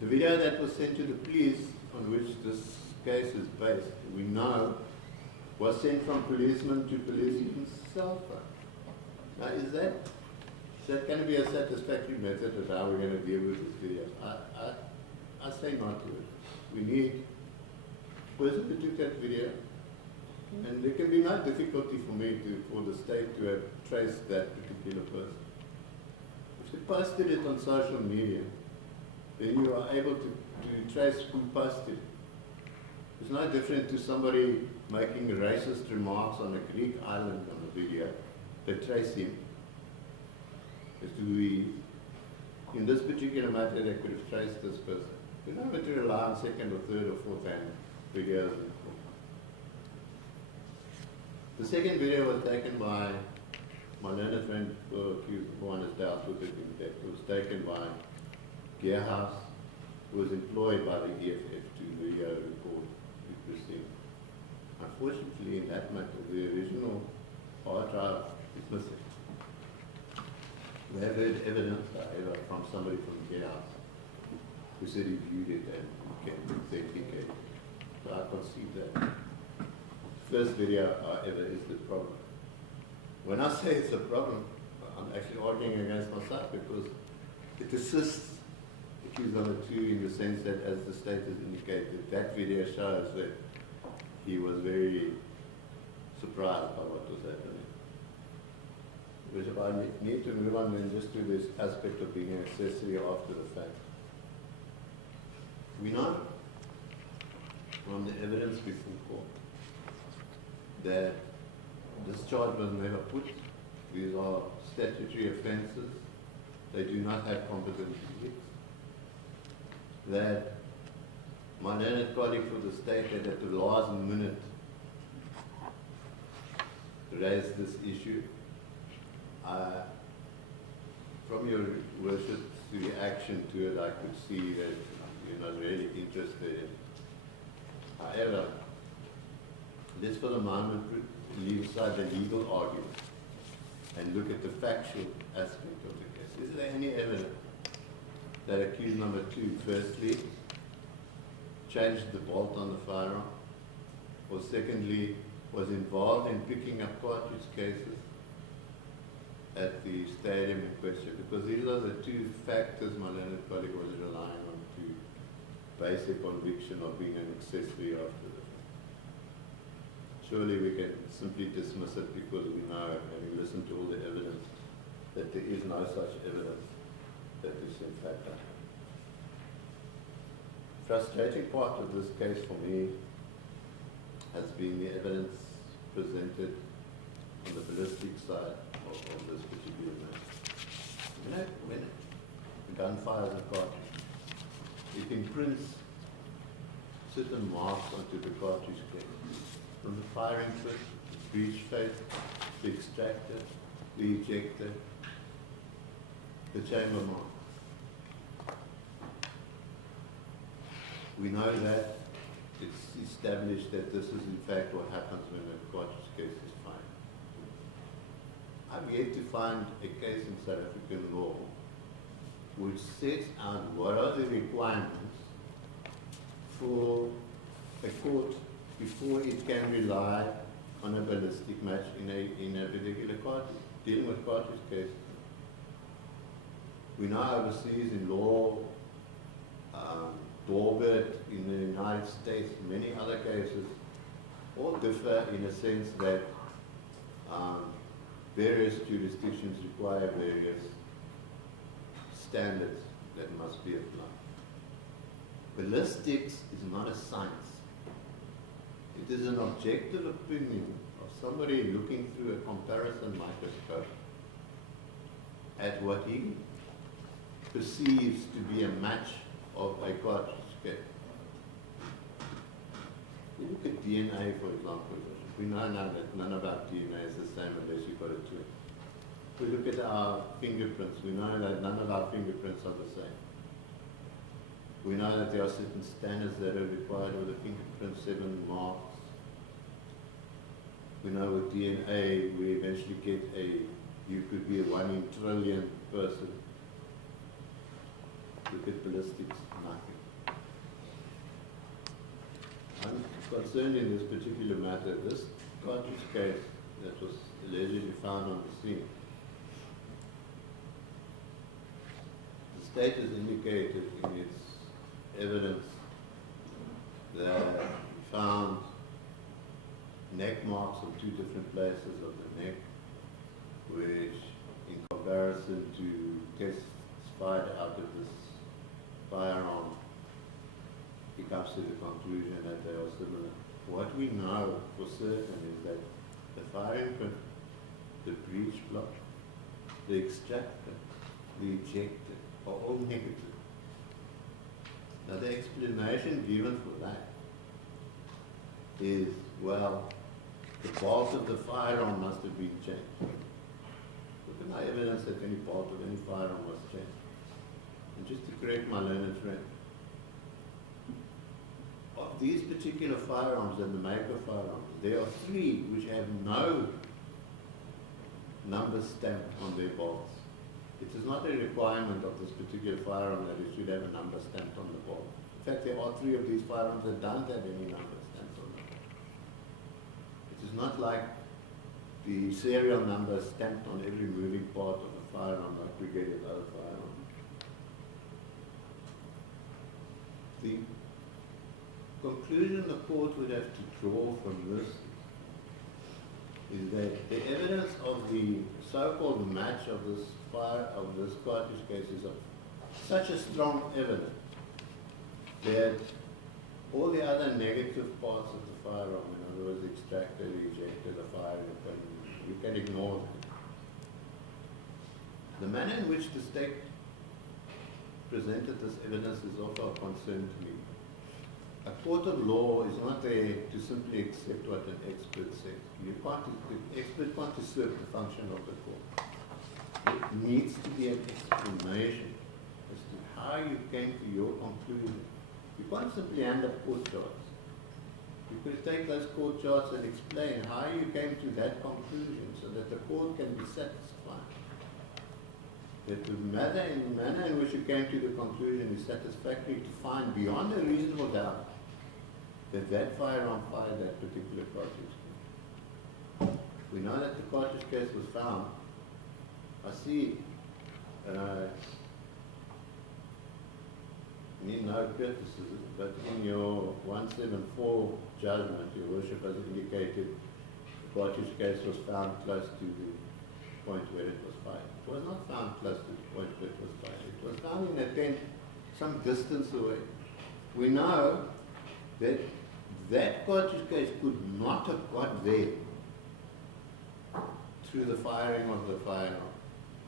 The video that was sent to the police, on which this case is based, we know, was sent from policeman to policeman's cell phone. Now, is that going to be a satisfactory method of how we're going to deal with this video? I say not to it. We need a person to took that video, and there can be no difficulty for me for the state to have traced that particular person. If they posted it on social media, then you are able to trace who posted it. It's no different to somebody making racist remarks on a Greek island on a video. They trace him. As to we, in this particular matter, they could have traced this person. We don't have to rely on second or third or fourth hand videos. The second video was taken by my learned friend who accused the one has dealt with it in depth. It was taken by Gearhouse, who was employed by the EFF to video record the proceedings. Unfortunately, in that matter, the original hard drive is missing. We have heard evidence, however, from somebody from Gearhouse who said he viewed it and can authenticate it. So I concede that. The first video, however, is the problem. When I say it's a problem, I'm actually arguing against myself because it assists accused number 2 in the sense that, as the state has indicated, that video shows that he was very surprised by what was happening. Which if I need to move on then just to this aspect of being an accessory after the fact. We know from the evidence before court that discharge was never put. These are statutory offences. They do not have competent verdicts. That my learned colleague for the state had at the last minute raised this issue. From your worship's reaction to it, I could see that you're not really interested. However, let's for the moment leave aside the legal argument and look at the factual aspect of the case. Is there any evidence that accused number 2, firstly, changed the bolt on the firearm, or secondly, was involved in picking up cartridge cases at the stadium in question? Because these are the 2 factors my learned colleague was relying on to base a conviction of being an accessory after the fact. Surely we can simply dismiss it because we know, having listened to all the evidence, that there is no such evidence that this in fact happened. Frustrating part of this case for me has been the evidence presented on the ballistic side of this particular matter. When a gun fires a cartridge, it imprints certain marks onto the cartridge case. From the firing clip, the breech face, the extractor, the ejector, the chamber mark. We know that it's established that this is in fact what happens when a cartridge case is fired. I've yet to find a case in South African law which sets out what are the requirements for a court before it can rely on a ballistic match in a particular cartridge, dealing with cartridge cases. We know overseas in law, Dorbert in the United States, many other cases, all differ in a sense that various jurisdictions require various standards that must be applied. Ballistics is not a science. It is an objective opinion of somebody looking through a comparison microscope at what he perceives to be a match of a cartridge case. You look at DNA, for example. We know now that none of our DNA is the same unless you've got a twin. We look at our fingerprints. We know that none of our fingerprints are the same. We know that there are certain standards that are required with the fingerprint, 7 marks. We know with DNA, we eventually get you could be a 1 in trillion person. Look at ballistics, nothing. I'm concerned in this particular matter, this cartridge case that was allegedly found on the scene. The state has indicated in its evidence that we found neck marks on 2 different places of the neck, which in comparison to tests fired out of this firearm, he comes to the conclusion that they are similar. What we know for certain is that the firing pin, the breech block, the extractor, the ejector are all negative. Now the explanation given for that is, well, the bolt of the firearm must have been changed. Look at my evidence that any bolt of any firearm was changed. And just to correct my learned friend, of these particular firearms and the maker firearms, there are 3 which have no number stamped on their bolts. It is not a requirement of this particular firearm that it should have a number stamped on the bolt. In fact, there are 3 of these firearms that don't have any number stamped on them. It is not like the serial number stamped on every moving part of the firearm like we get in other firearms. The conclusion the court would have to draw from this is that the evidence of the so-called match of this cartridge case is of such a strong evidence that all the other negative parts of the firearm, in other words, the extractor, the ejector, the firing pin, you can ignore them. The manner in which the state presented this evidence is also a concern to me. A court of law is not there to simply accept what an expert says. The expert can't usurp the function of the court. It needs to be an explanation as to how you came to your conclusion. You can't simply hand up court charts. You could take those court charts and explain how you came to that conclusion so that the court can be satisfied. That the manner in which you came to the conclusion is satisfactory to find beyond a reasonable doubt that that firearm fired that particular cartridge case. We know that the cartridge case was found. I see, need no criticism, but in your 174 judgment, your worship has indicated the cartridge case was found close to the point where it was fired. It was not found close to the point where it was fired. It was found in a tent some distance away. We know that that cartridge case could not have got there through the firing of the firearm.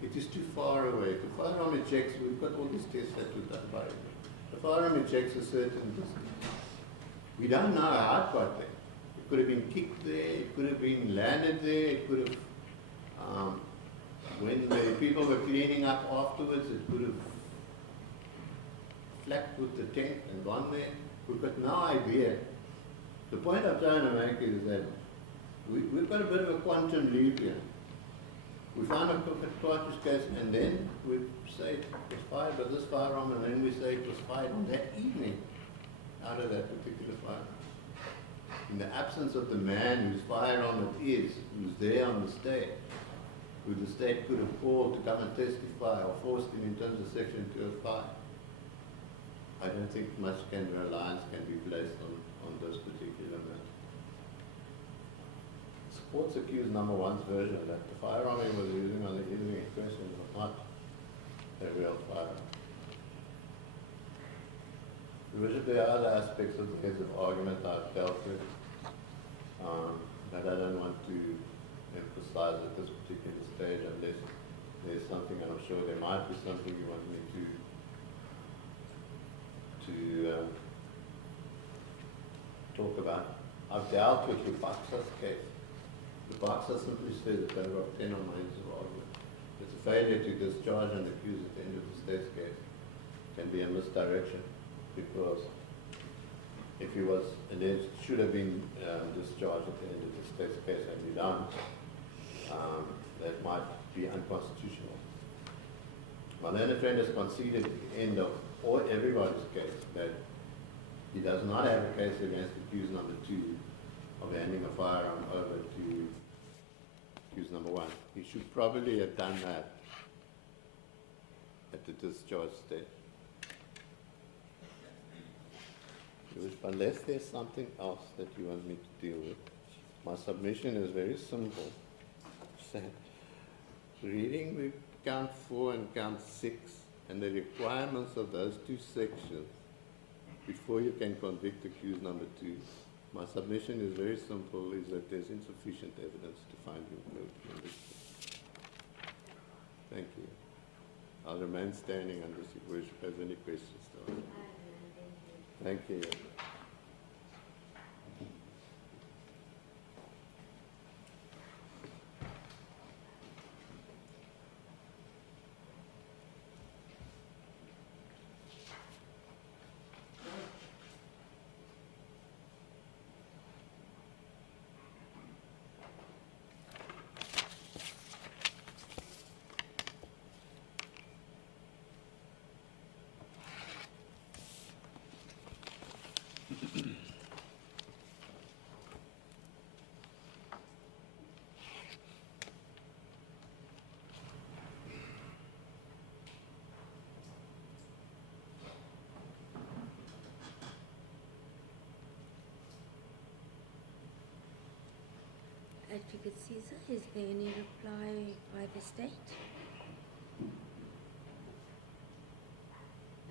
It is too far away. The firearm ejects, we've got all these tests that were done by it. The firearm ejects a certain distance. We don't know how it got there. It could have been kicked there, it could have been landed there, it could have, when the people were cleaning up afterwards, it could have flapped with the tent and gone there. We've got no idea. The point I'm trying to make is that we've got a bit of a quantum leap here. We found a cartridge case and then we say it was fired by this firearm and then we say it was fired on that evening out of that particular firearm. In the absence of the man whose firearm it is, who's there on the state, who the state could have called to come and testify or forced him in terms of Section 205, I don't think much reliance can be placed on those particular matters. Courts accused number 1's version that the firearm he was using on the evening in question was not a real firearm. There are other aspects of the case of argument I've dealt with that I don't want to emphasize at this particular stage unless there's something, and I'm sure there might be something you want me to talk about. I've dealt with the Boxer's case. The Boxer simply says that paragraph 10 on my use of argument. It's a failure to discharge and accuse at the end of the state's case can be a misdirection. he was, and there should have been discharged at the end of this case had been done, that might be unconstitutional. My learned friend has conceded at the end of everybody's case that he does not have a case against accused number 2 of handing a firearm over to accused number 1. He should probably have done that at the discharge stage. Unless there's something else that you want me to deal with, my submission is very simple. Reading the count 4 and count 6 and the requirements of those two sections before you can convict accused number 2, my submission is very simple, is that there's insufficient evidence to find him guilty in this case. Thank you. I'll remain standing unless you have any questions to ask. Thank you. Advocate Caesar, is there any reply by the state?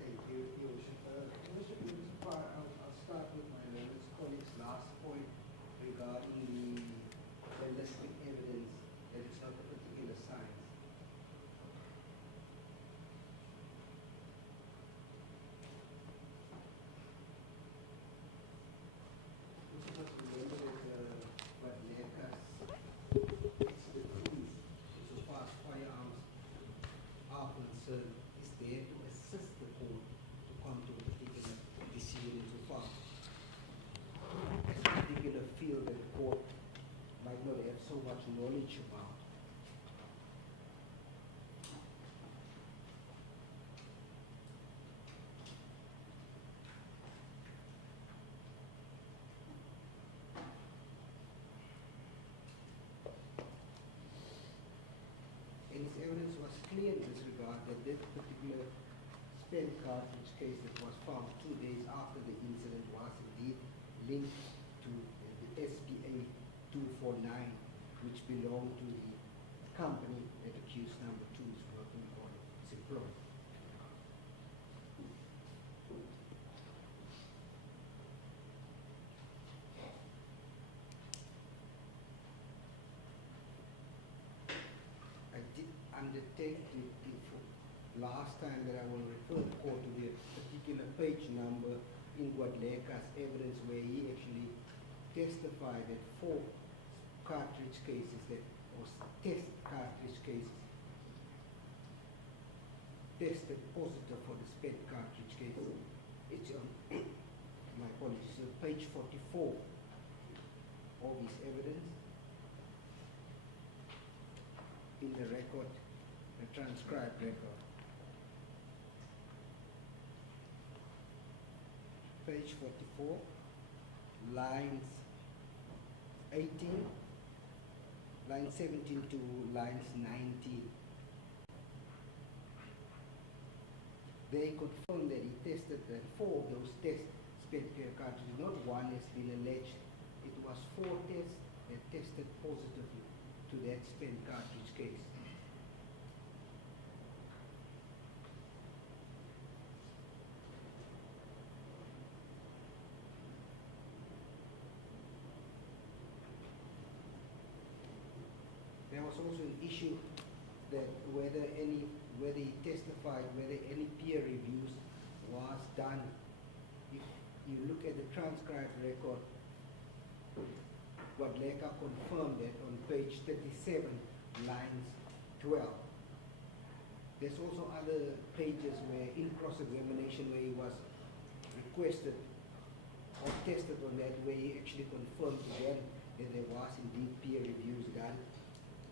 Thank you, Your Worship. I'll start with my learned colleague's last point regarding the ballistic evidence that it's not a particular science. We must remember that what led us expertise insofar as firearms are concerned is there to assist the court to come to a particular decision insofar as a particular field that the court might not have so much knowledge about. And its evidence was clear in this regard that this particular spent cartridge case that was found 2 days after the incident was indeed linked to the SPA 249, which belonged to the company that accused number 2 is working on its employee. I did undertake last time that I will refer the court to the particular page number in Guadaleka's evidence where he actually testified that 4 cartridge cases that was test cartridge cases tested positive for the spent cartridge case. It's on my apologies, page 44 of his evidence in the record, the transcribed record. Page 44, lines 18, line 17 to lines 19. They confirmed that he tested that 4 of those tests spent cartridges, not one has been alleged. It was 4 tests that tested positively to that spent cartridge case. There was also an issue that whether he testified, whether any peer reviews was done. If you look at the transcribed record, Guadaleka confirmed that on page 37, lines 12. There's also other pages where in cross-examination where he was requested or tested on that, where he actually confirmed to them that there was indeed peer reviews done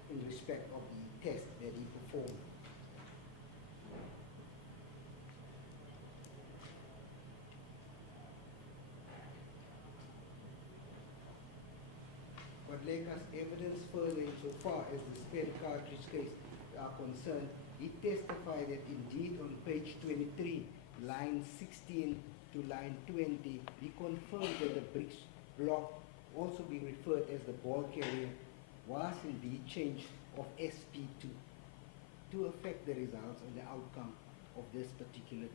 in respect of the test that he performed. But Leka's evidence further insofar as the spent cartridge case are concerned, he testified that indeed on page 23, line 16 to line 20, he confirmed that the bricks block, also being referred as the ball carrier, was indeed changed of SP2 to affect the results and the outcome of this particular.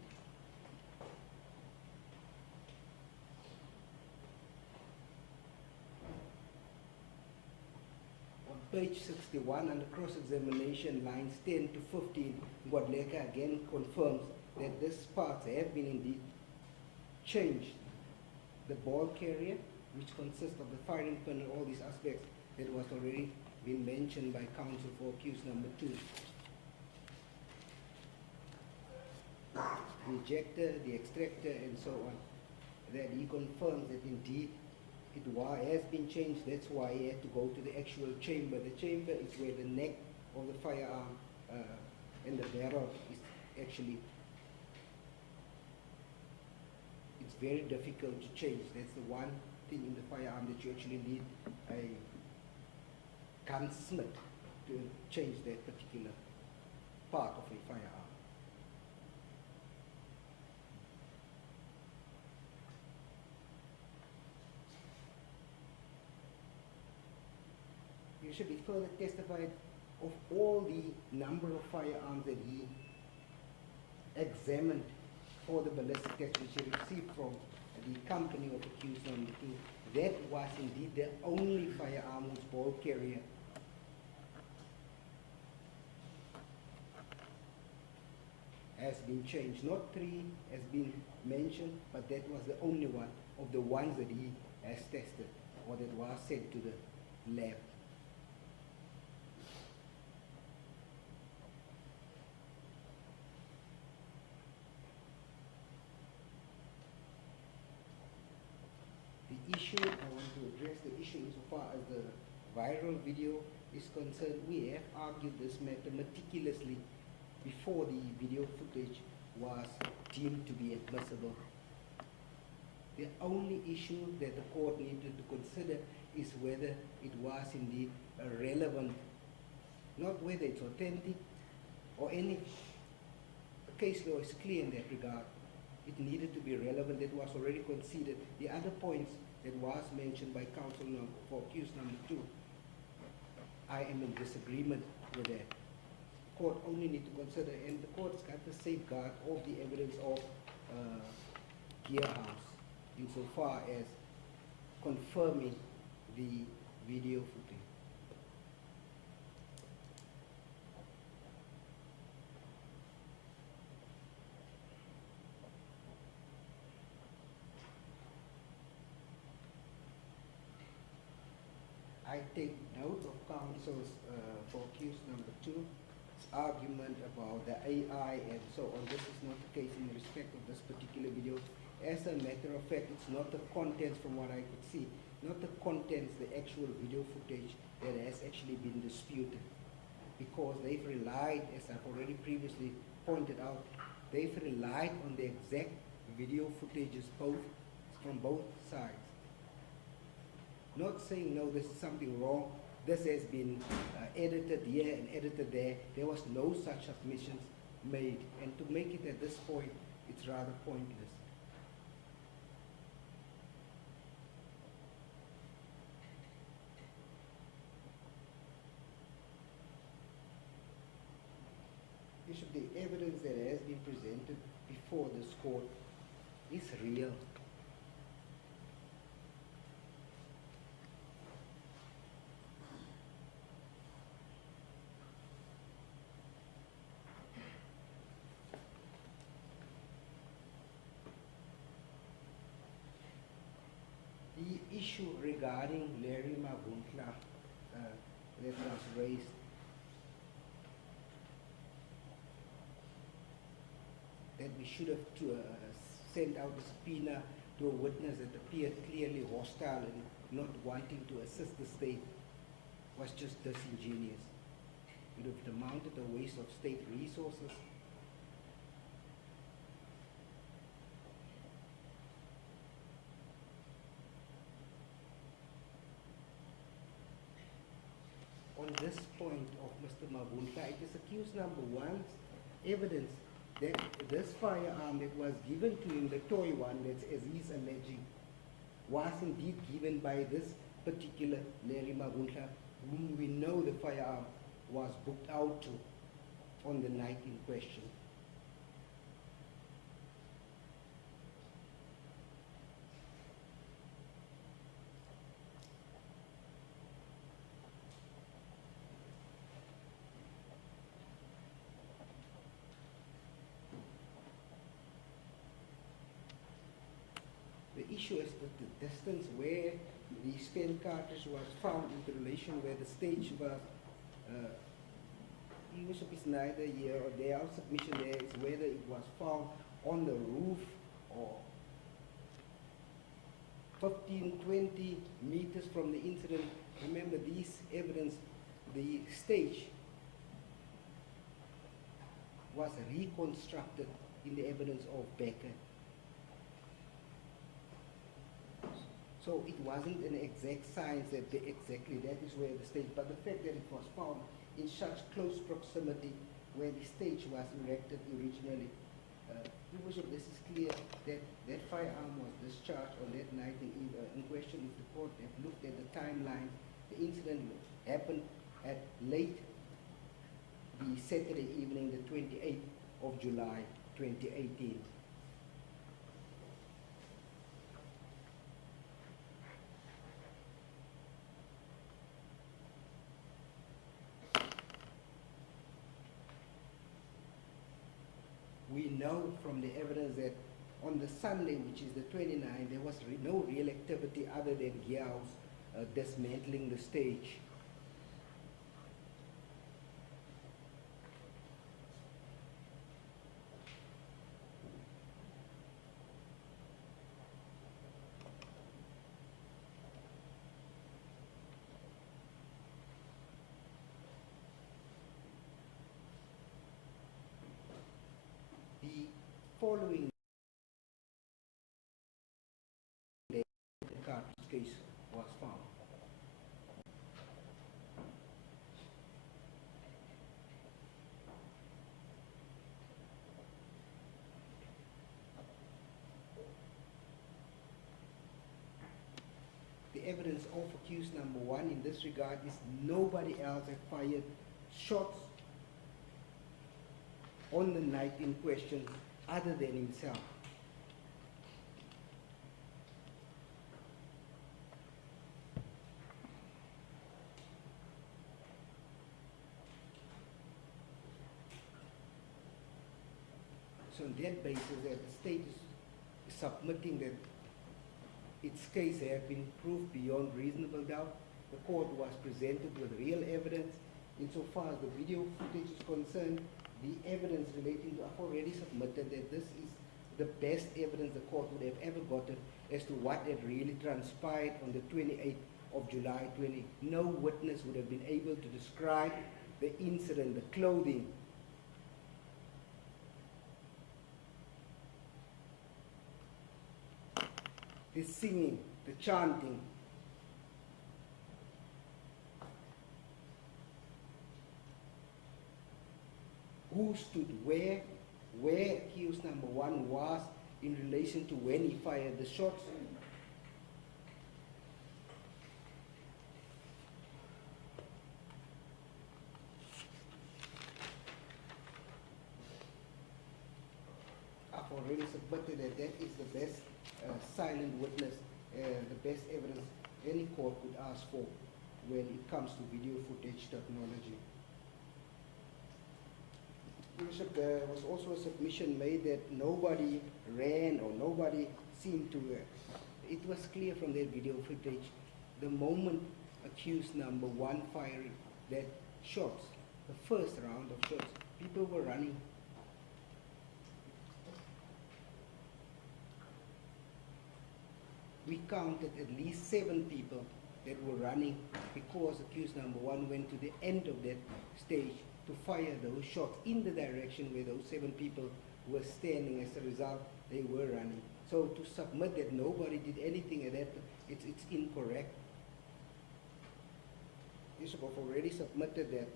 On page 61, under cross-examination, lines 10 to 15, Godleka again confirms that these parts have been indeed changed. The ball carrier, which consists of the firing pin and all these aspects that was already been mentioned by counsel for accused number 2. The ejector, the extractor, and so on. That he confirms that indeed it has been changed. That's why he had to go to the actual chamber. The chamber is where the neck of the firearm and the barrel is actually. It's very difficult to change. That's the one thing in the firearm that you actually need a gunsmith to change that particular part of a firearm. You should be further testified of all the number of firearms that he examined for the ballistic test which he received from the company of accused number 2. That was indeed the only firearm whose ball carrier has been changed. Not 3 has been mentioned, but that was the only one of the ones that he has tested or that was sent to the lab. Issue, I want to address the issue insofar as the viral video is concerned. We have argued this matter meticulously before the video footage was deemed to be admissible. The only issue that the court needed to consider is whether it was indeed relevant, not whether it's authentic or any case law is clear in that regard. It needed to be relevant. That was already conceded. The other points that was mentioned by counsel for accused number 2, I am in disagreement with that. The court only need to consider, and the court's got to safeguard all the evidence of Gearhouse insofar as confirming the video footage. I take note of counsel's for accused number 2's argument about the AI and so on. This is not the case in respect of this particular video. As a matter of fact, it's not the contents from what I could see, not the contents, the actual video footage that has actually been disputed. Because they've relied, as I've already previously pointed out, they've relied on the exact video footages from both sides. Not saying, no, this is something wrong, this has been edited here and edited there. There was no such submissions made. And to make it at this point, it's rather pointless. The evidence that has been presented before this court is real. The issue regarding Larry Mabuntla that was raised that we should have sent out a subpoena to a witness that appeared clearly hostile and not wanting to assist the state was just disingenuous. It would have amounted a waste of state resources. On this point of Mr. Mabunta, it is accused number one's evidence that this firearm that was given to him, the toy one, that's as he's alleging, was indeed given by this particular Larry Mabunta, whom we know the firearm was booked out to on the night in question. The issue is that the distance where the spent cartridge was found in relation where the stage was, Bishop is neither here or there. Our submission there is whether it was found on the roof or 15, 20 meters from the incident. Remember, these evidence, the stage was reconstructed in the evidence of Becker. So it wasn't an exact science that exactly that is where the stage, but the fact that it was found in such close proximity where the stage was erected originally, Your Worship, this is clear that that firearm was discharged on that night in question. If the court have looked at the timeline, the incident happened at late the Saturday evening, the 28th of July, 2018. We know from the evidence that on the Sunday, which is the 29th, there was no real activity other than Giao's dismantling the stage. Following day, the cartridge case was found. The evidence of accused number one in this regard is nobody else had fired shots on the night in question other than himself. So on that basis, that the state is submitting that its case has been proved beyond reasonable doubt. The court was presented with real evidence. Insofar as the video footage is concerned, the evidence relating to, I've already submitted that this is the best evidence the court would have ever gotten as to what had really transpired on the 28th of July 20. No witness would have been able to describe the incident, the clothing, the singing, the chanting. Who stood where accused number one was in relation to when he fired the shots. I've already submitted that that is the best silent witness, the best evidence any court could ask for when it comes to video footage technology. Bishop, there was also a submission made that nobody ran or nobody seemed to. It was clear from that video footage, the moment accused number one firing that shots, the first round of shots, people were running. we counted at least 7 people that were running because accused number 1 went to the end of that stage to fire those shots in the direction where those 7 people were standing. As a result, they were running. So to submit that nobody did anything at that, it's incorrect. Bishop have already submitted that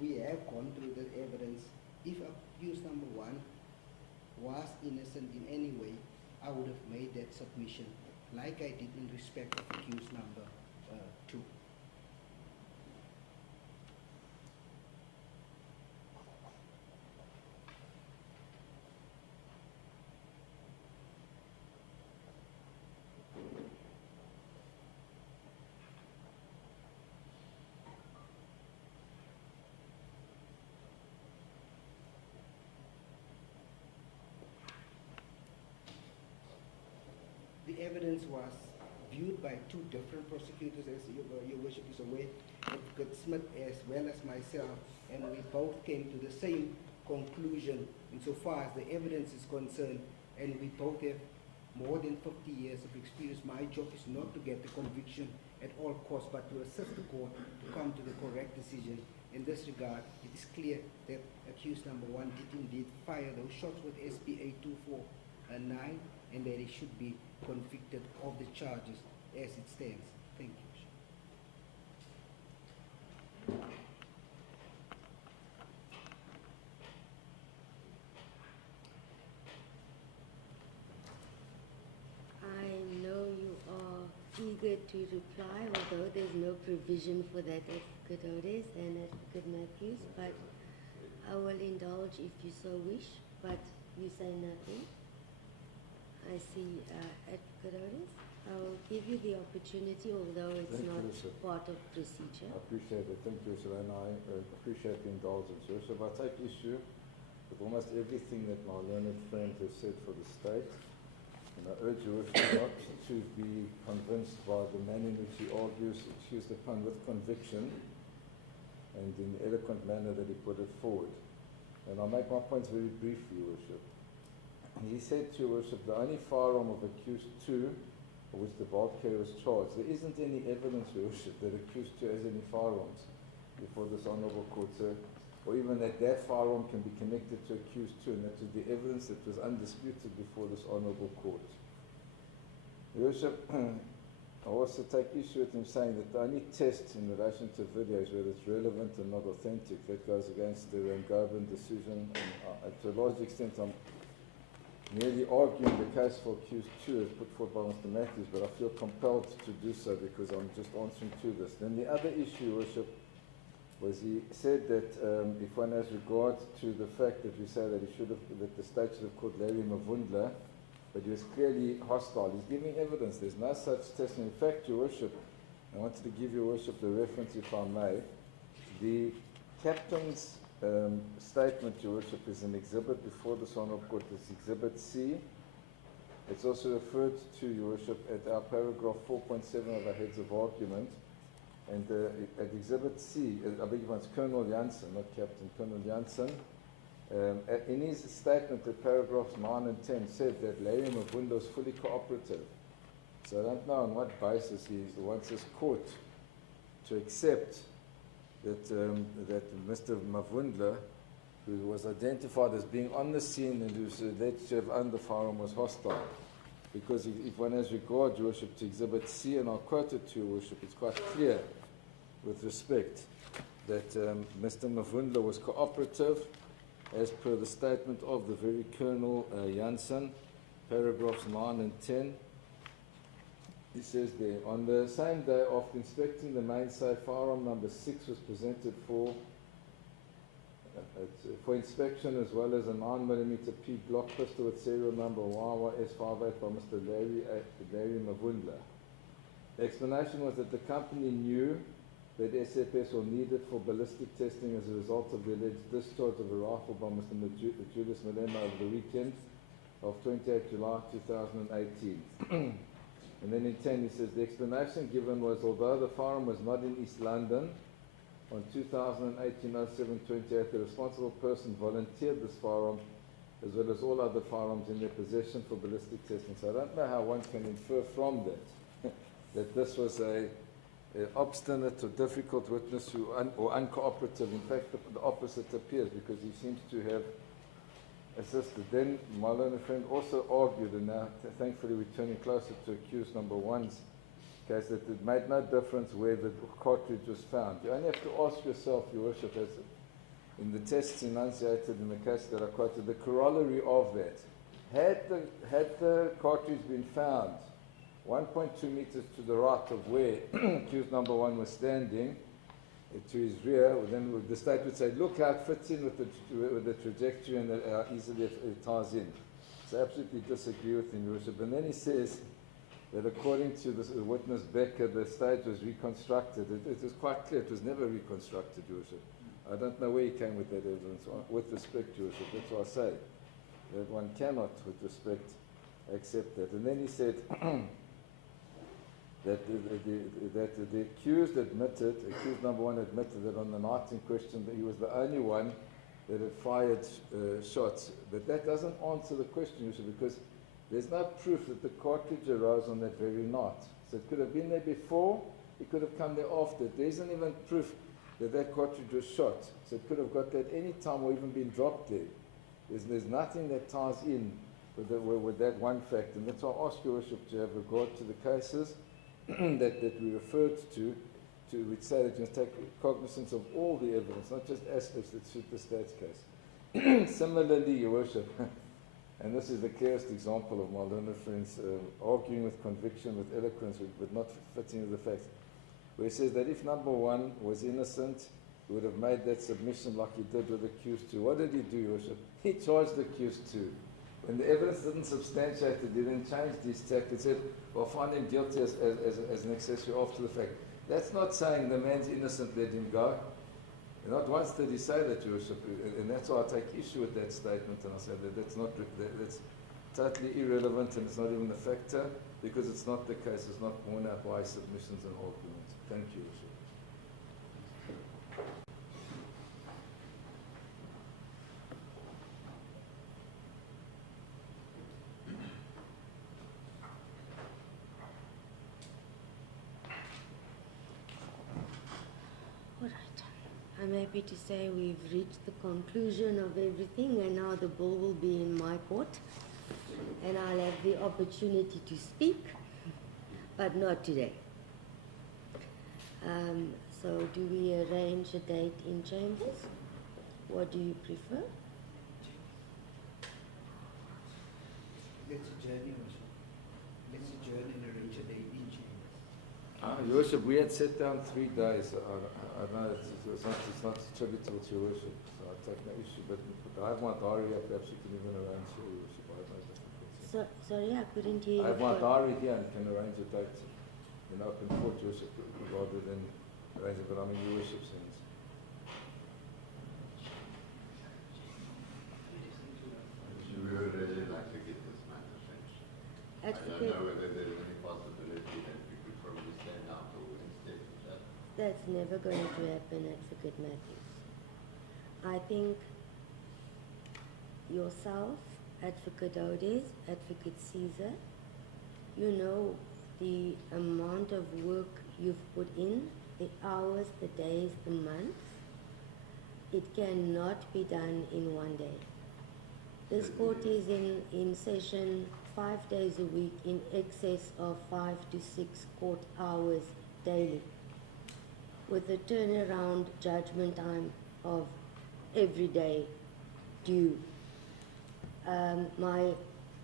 we have gone through the evidence. If accused number 1 was innocent in any way, I would have made that submission like I did in respect of accused number 2. The evidence was viewed by 2 different prosecutors, as your worship is aware, Advocate Smith as well as myself, and we both came to the same conclusion insofar as the evidence is concerned, and we both have more than 50 years of experience. My job is not to get the conviction at all costs, but to assist the court to come to the correct decision. In this regard, it is clear that accused number 1 did indeed fire those shots with SPA 249, and that he should be convicted of the charges as it stands. Thank you. I know you are eager to reply, although there's no provision for that, Advocate Odes and Advocate Matthews, but I will indulge if you so wish, but you say nothing. I see Advocate Odes. I will give you the opportunity, although it's Thank not you, sir. part of procedure. I appreciate it. Thank you, sir, and I appreciate the indulgence. Your worship, I take issue with almost everything that my learned friend has said for the state, and I urge your worship not to be convinced by the manner in which he argues, excuse the pun, with conviction, and in the eloquent manner that he put it forward. And I'll make my points very brief, your worship. He said to your worship, the only firearm of accused 2 for which the bolt carrier was charged, there isn't any evidence, your worship, that accused 2 has any firearms before this honourable court, sir, or even that that firearm can be connected to accused 2, and that is the evidence that was undisputed before this honourable court. Your worship, I also take issue with him saying that the only test in relation to videos, whether it's relevant and not authentic, that goes against the Rangoban decision, and to a large extent I'm merely arguing the case for accused 2 as put forward by Mr. Matthews, but I feel compelled to do so because I'm just answering to this. Then the other issue, worship, was he said that if one has regard to the fact that we say that that the state should have caught Larry Mavundla, but he was clearly hostile. He's giving evidence. There's no such testimony. In fact, your worship, I wanted to give your worship the reference, if I may. The captain's statement, your worship, is an exhibit before this honourable court. It's Exhibit C. It's also referred to, your worship, at our paragraph 4.7 of our heads of argument. And at Exhibit C, I beg your pardon, it's Colonel Janssen, not Captain, Colonel Janssen. In his statement at paragraphs 9 and 10 said that Larry Mavundla was fully cooperative. So I don't know on what basis he wants his court to accept that Mr. Mavundla, who was identified as being on the scene and who's alleged to have owned the firearm, was hostile. Because if one has regard, your worship, to Exhibit C, and I'll quote it to your worship, it's quite clear with respect that Mr. Mavundla was cooperative as per the statement of the very Colonel Janssen, paragraphs 9 and 10. He says there, on the same day after inspecting the main safe, firearm number 6 was presented for inspection, as well as a 9mm P Glock pistol with serial number YYS58 by Mr. Larry Mavundla. The explanation was that the company knew that SFS were needed for ballistic testing as a result of the alleged discharge of a rifle by Mr. Julius Malema over the weekend of 28 July 2018. And then in 10 he says, the explanation given was, although the firearm was not in East London, on 2018-07-28, the responsible person volunteered this firearm as well as all other firearms in their possession for ballistic testing. So I don't know how one can infer from that that this was a obstinate or difficult witness or uncooperative. In fact, the opposite appears because he seems to have assisted. Then my learned friend also argued, and now thankfully we're turning closer to accused number one's case, that it made no difference where the cartridge was found. You only have to ask yourself, Your Worship, as in the tests enunciated in the case that I quoted, the corollary of that. Had the cartridge been found 1.2 meters to the right of where accused number one was standing, to his rear, then the state would say, look how it fits in with the trajectory and how easily it ties in. So I absolutely disagree with him, Your Worship. And then he says that according to the witness Becker, the stage was reconstructed. It was quite clear it was never reconstructed, Your Worship. I don't know where he came with that evidence. With respect, Your Worship, that's why I say that one cannot, with respect, accept that. And then he said that the accused number one admitted that on the night in question that he was the only one that had fired shots. But that doesn't answer the question, Your Worship, because there's no proof that the cartridge arose on that very night. So it could have been there before, it could have come there after. There isn't even proof that that cartridge was shot. So it could have got there at any time or even been dropped there. There's nothing that ties in with that one fact. And that's why I ask Your Worship to have regard to the cases that we referred to which say that you must take cognizance of all the evidence, not just aspects that suit the state's case. Similarly, Your Worship, and this is the clearest example of my learned friends arguing with conviction, with eloquence, but not fitting with the facts, where he says that if number one was innocent, he would have made that submission like he did with accused two. What did he do, Your Worship? He charged accused two. When the evidence didn't substantiate it, he then changed his tack and said, well, find him guilty as an accessory after the fact. That's not saying the man's innocent, let him go. And not once did he say that, Your Worship, and that's why I take issue with that statement, and I say that that's totally irrelevant and it's not even a factor, because it's not the case, it's not borne out by submissions and arguments. Thank you, Your Worship. All right. I'm happy to say we've reached the conclusion of everything, and now the ball will be in my court, and I'll have the opportunity to speak, but not today. So do we arrange a date in chambers? What do you prefer? Let's adjourn, Your Worship. Let's adjourn and arrange a date in chambers. Your Worship, we had set down 3 days. I know it's not attributable to Your Worship, so I take no issue, but I have my diary here, perhaps you can even arrange Your Worship. I have no difficulty. Sorry, I couldn't hear you. I have my diary here and can arrange a date in open court, Your Worship, rather than arrange it, but I'm in Your Worship's hands. We would really like to get this matter finished. I don't know whether there's any possibility that we could probably stand out till Wednesday for that. That's never going to happen, Advocate Matthews. I think yourself, Advocate Odes, Advocate Caesar, you know the amount of work you've put in, the hours, the days, the months. It cannot be done in one day. This court is in session 5 days a week, in excess of 5 to 6 court hours daily, with a turnaround judgment time of every day due. My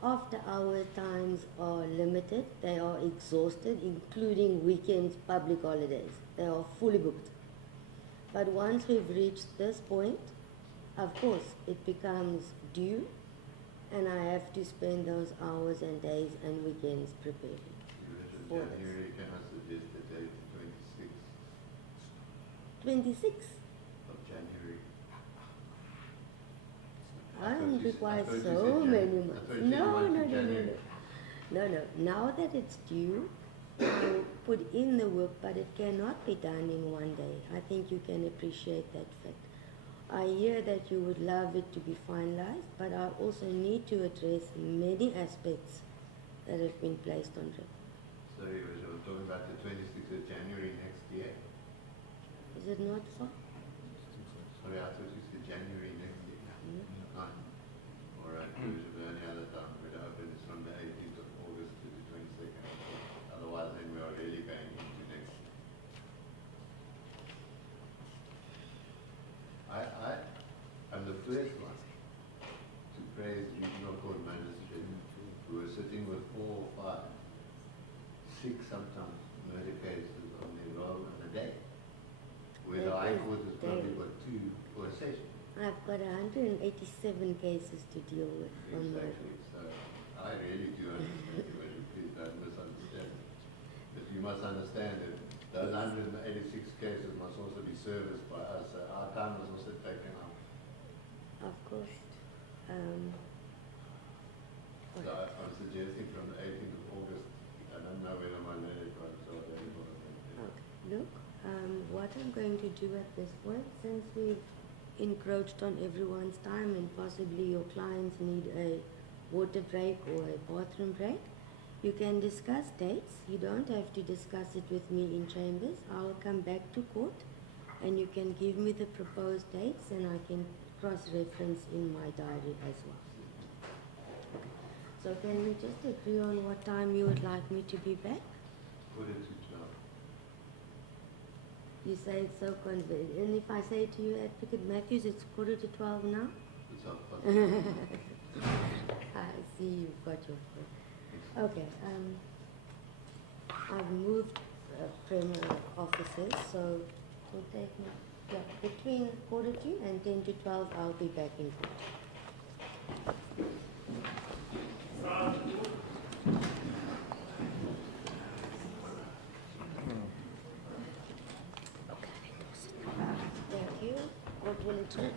after-hour times are limited. They are exhausted, including weekends, public holidays. They are fully booked. But once we've reached this point, of course, it becomes due, and I have to spend those hours and days and weekends preparing for this. January, can I suggest the date 26th 26? of January? I don't require I thought you so said many January. months. I thought you wanted January. No. Now that it's due, I put in the work, but it cannot be done in one day. I think you can appreciate that fact. I hear that you would love it to be finalized, but I also need to address many aspects that have been placed on record. So Sorry, we were talking about the 26th of January next year. Is it not far? Sorry, I thought you said January next year. Mm. No. All right, closure of any other time. We'd open is from the 18th of August to the 22nd. Otherwise, then we are really going into next year. I'm the first one to praise regional court magistrate who was sitting with 4 or 5, 6 sometimes murder cases on their roll in a day. Where the High Court has probably got 2 per session. I've got 187 cases to deal with from my Exactly. So I really do understand you, and please don't misunderstand me. But you must understand that those 186 cases must also be serviced by us. So our time is also taken up. Of course. So I'm suggesting from the 18th of August. I don't know whether my letter rights are available. Okay. Look, what I'm going to do at this point, since we've encroached on everyone's time and possibly your clients need a water break or a bathroom break, you can discuss dates. You don't have to discuss it with me in chambers. I'll come back to court and you can give me the proposed dates and I can cross-reference in my diary as well. So can we just agree on what time you would like me to be back? Quarter to 12. You say it's so convenient. And if I say to you, Advocate Matthews, it's 11:45 now? It's up possible. I see you've got your point. Okay, I've moved from offices, so it will take me, between 11:45 and 10 to 12, I'll be back in court. Thank you. Court will adjourn.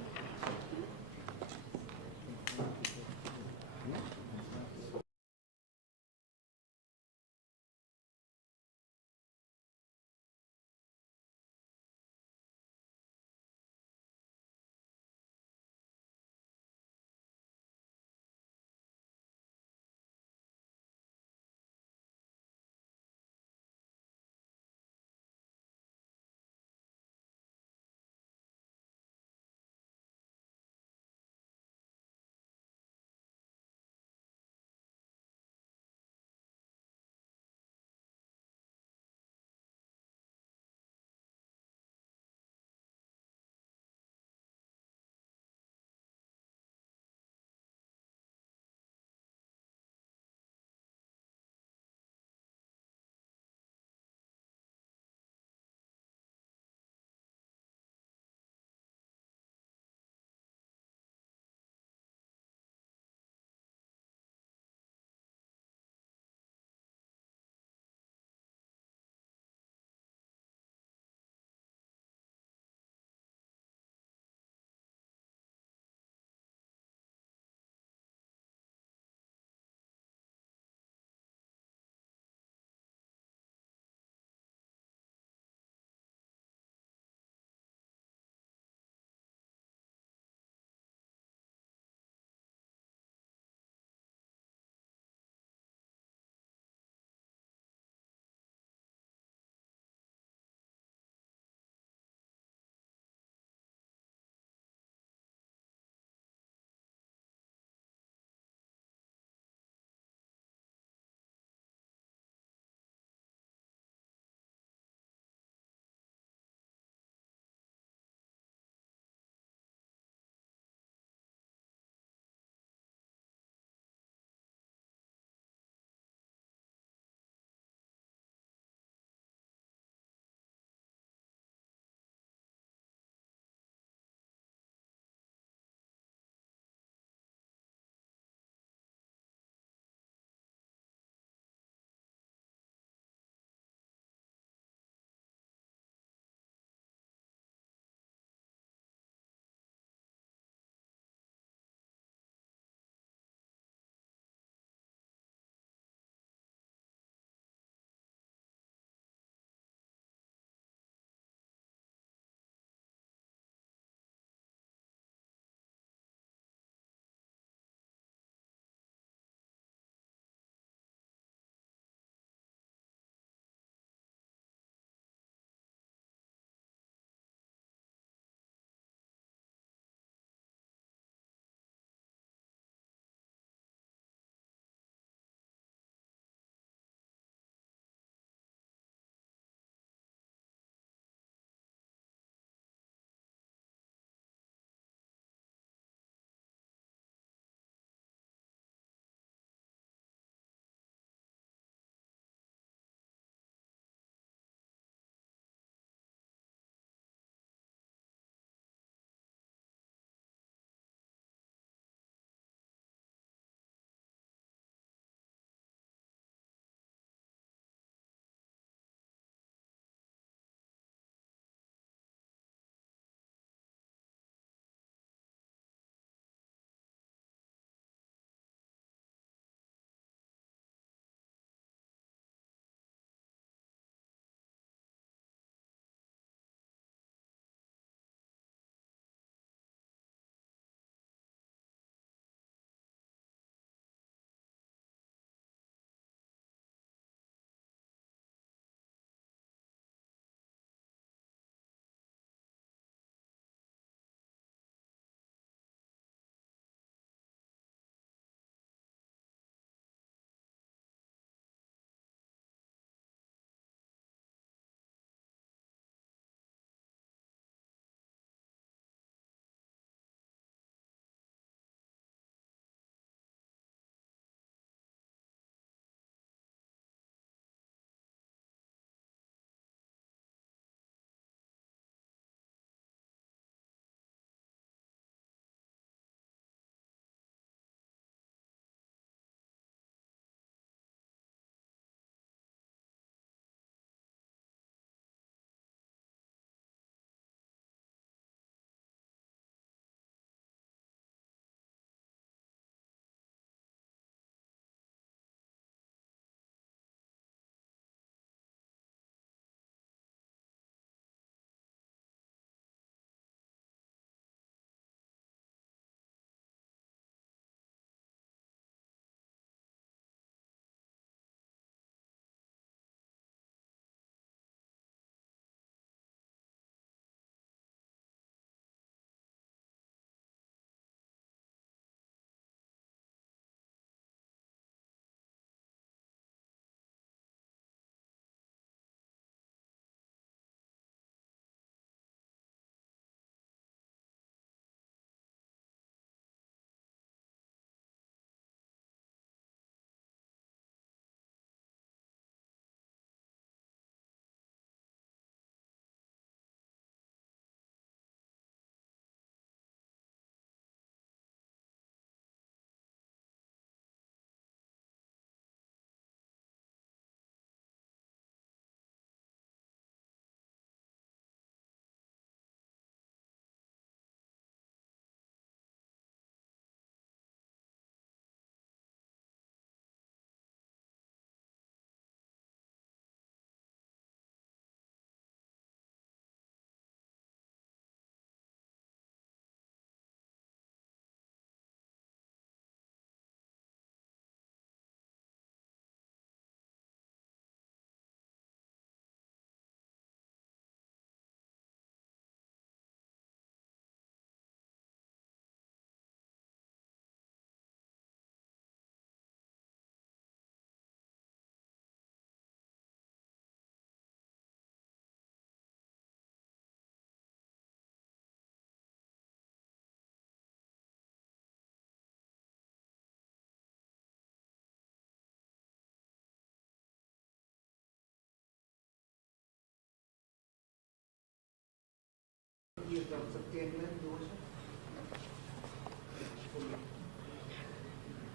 30th of September, Your Worship.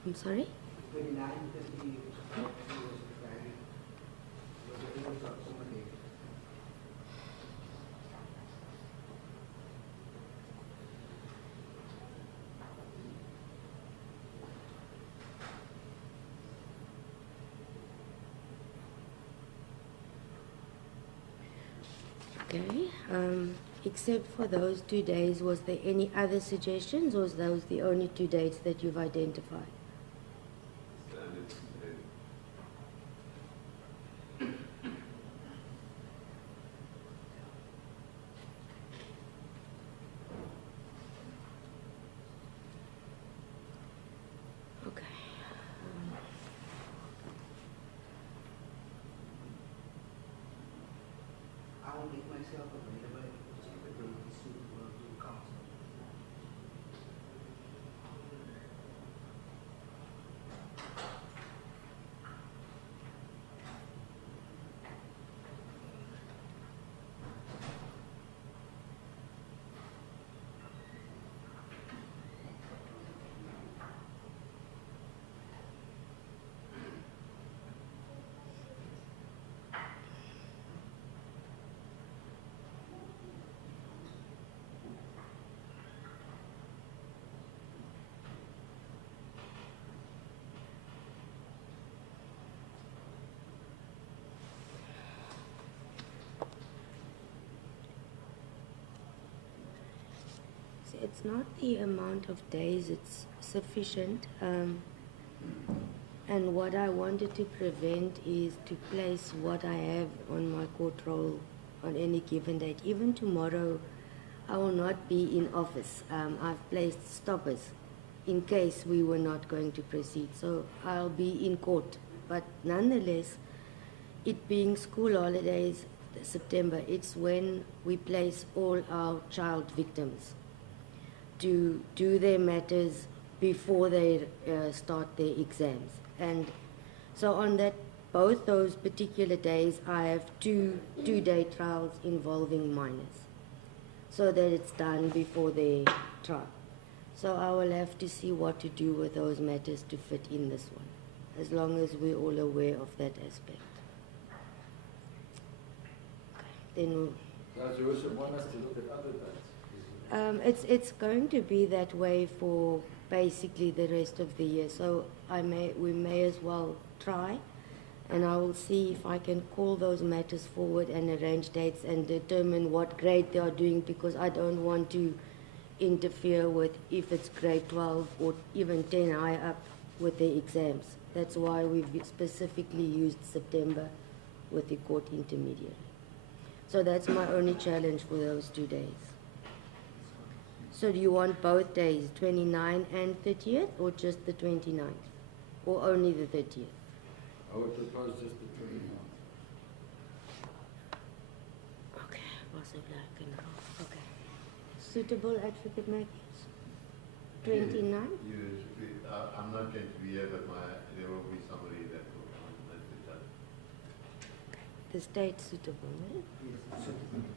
I'm sorry? 29, 30, Your Worship, Friday. Was the day of Sunday. Okay. Except for those 2 days, was there any other suggestions, or was those the only 2 dates that you've identified? Okay. I will make myself available whichever day is suitable to council. See, it's not the amount of days, it's sufficient. And what I wanted to prevent is to place what I have on my court roll on any given date. Even tomorrow, I will not be in office. I've placed stoppers in case we were not going to proceed. So I'll be in court. But nonetheless, it being school holidays, September, it's when we place all our child victims to do their matters before they start their exams. And so on that, both those particular days, I have two day trials involving minors, so that it's done before their trial. So I will have to see what to do with those matters to fit in this one, as long as we're all aware of that aspect. Then Does your worship want us to look at other dates? it's going to be that way for basically the rest of the year. So we may as well try, and I will see if I can call those matters forward and arrange dates and determine what grade they are doing, because I don't want to interfere with if it's grade 12 or even 10 high up with the exams. That's why we've specifically used September with the court intermediary. So that's my only challenge for those 2 days. So do you want both days, 29 and 30th, or just the 29th? Or only the 30th? I would propose just the 29th. Okay, possibly I can help. Okay. Suitable, Advocate Matthews? 29? I'm not going to be here, but there will be somebody that will come and do that. The state suitable, right? Yes, suitable.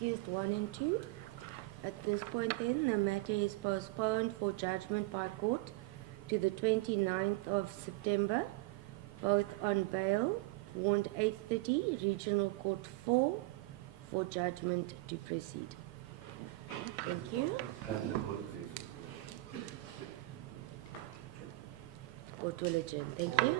Accused 1 and 2. At this point then, the matter is postponed for judgment by court to the 29th of September, both on bail, warrant 830, Regional Court 4, for judgment to proceed. Thank you. And the court please. Court will adjourn. Thank you.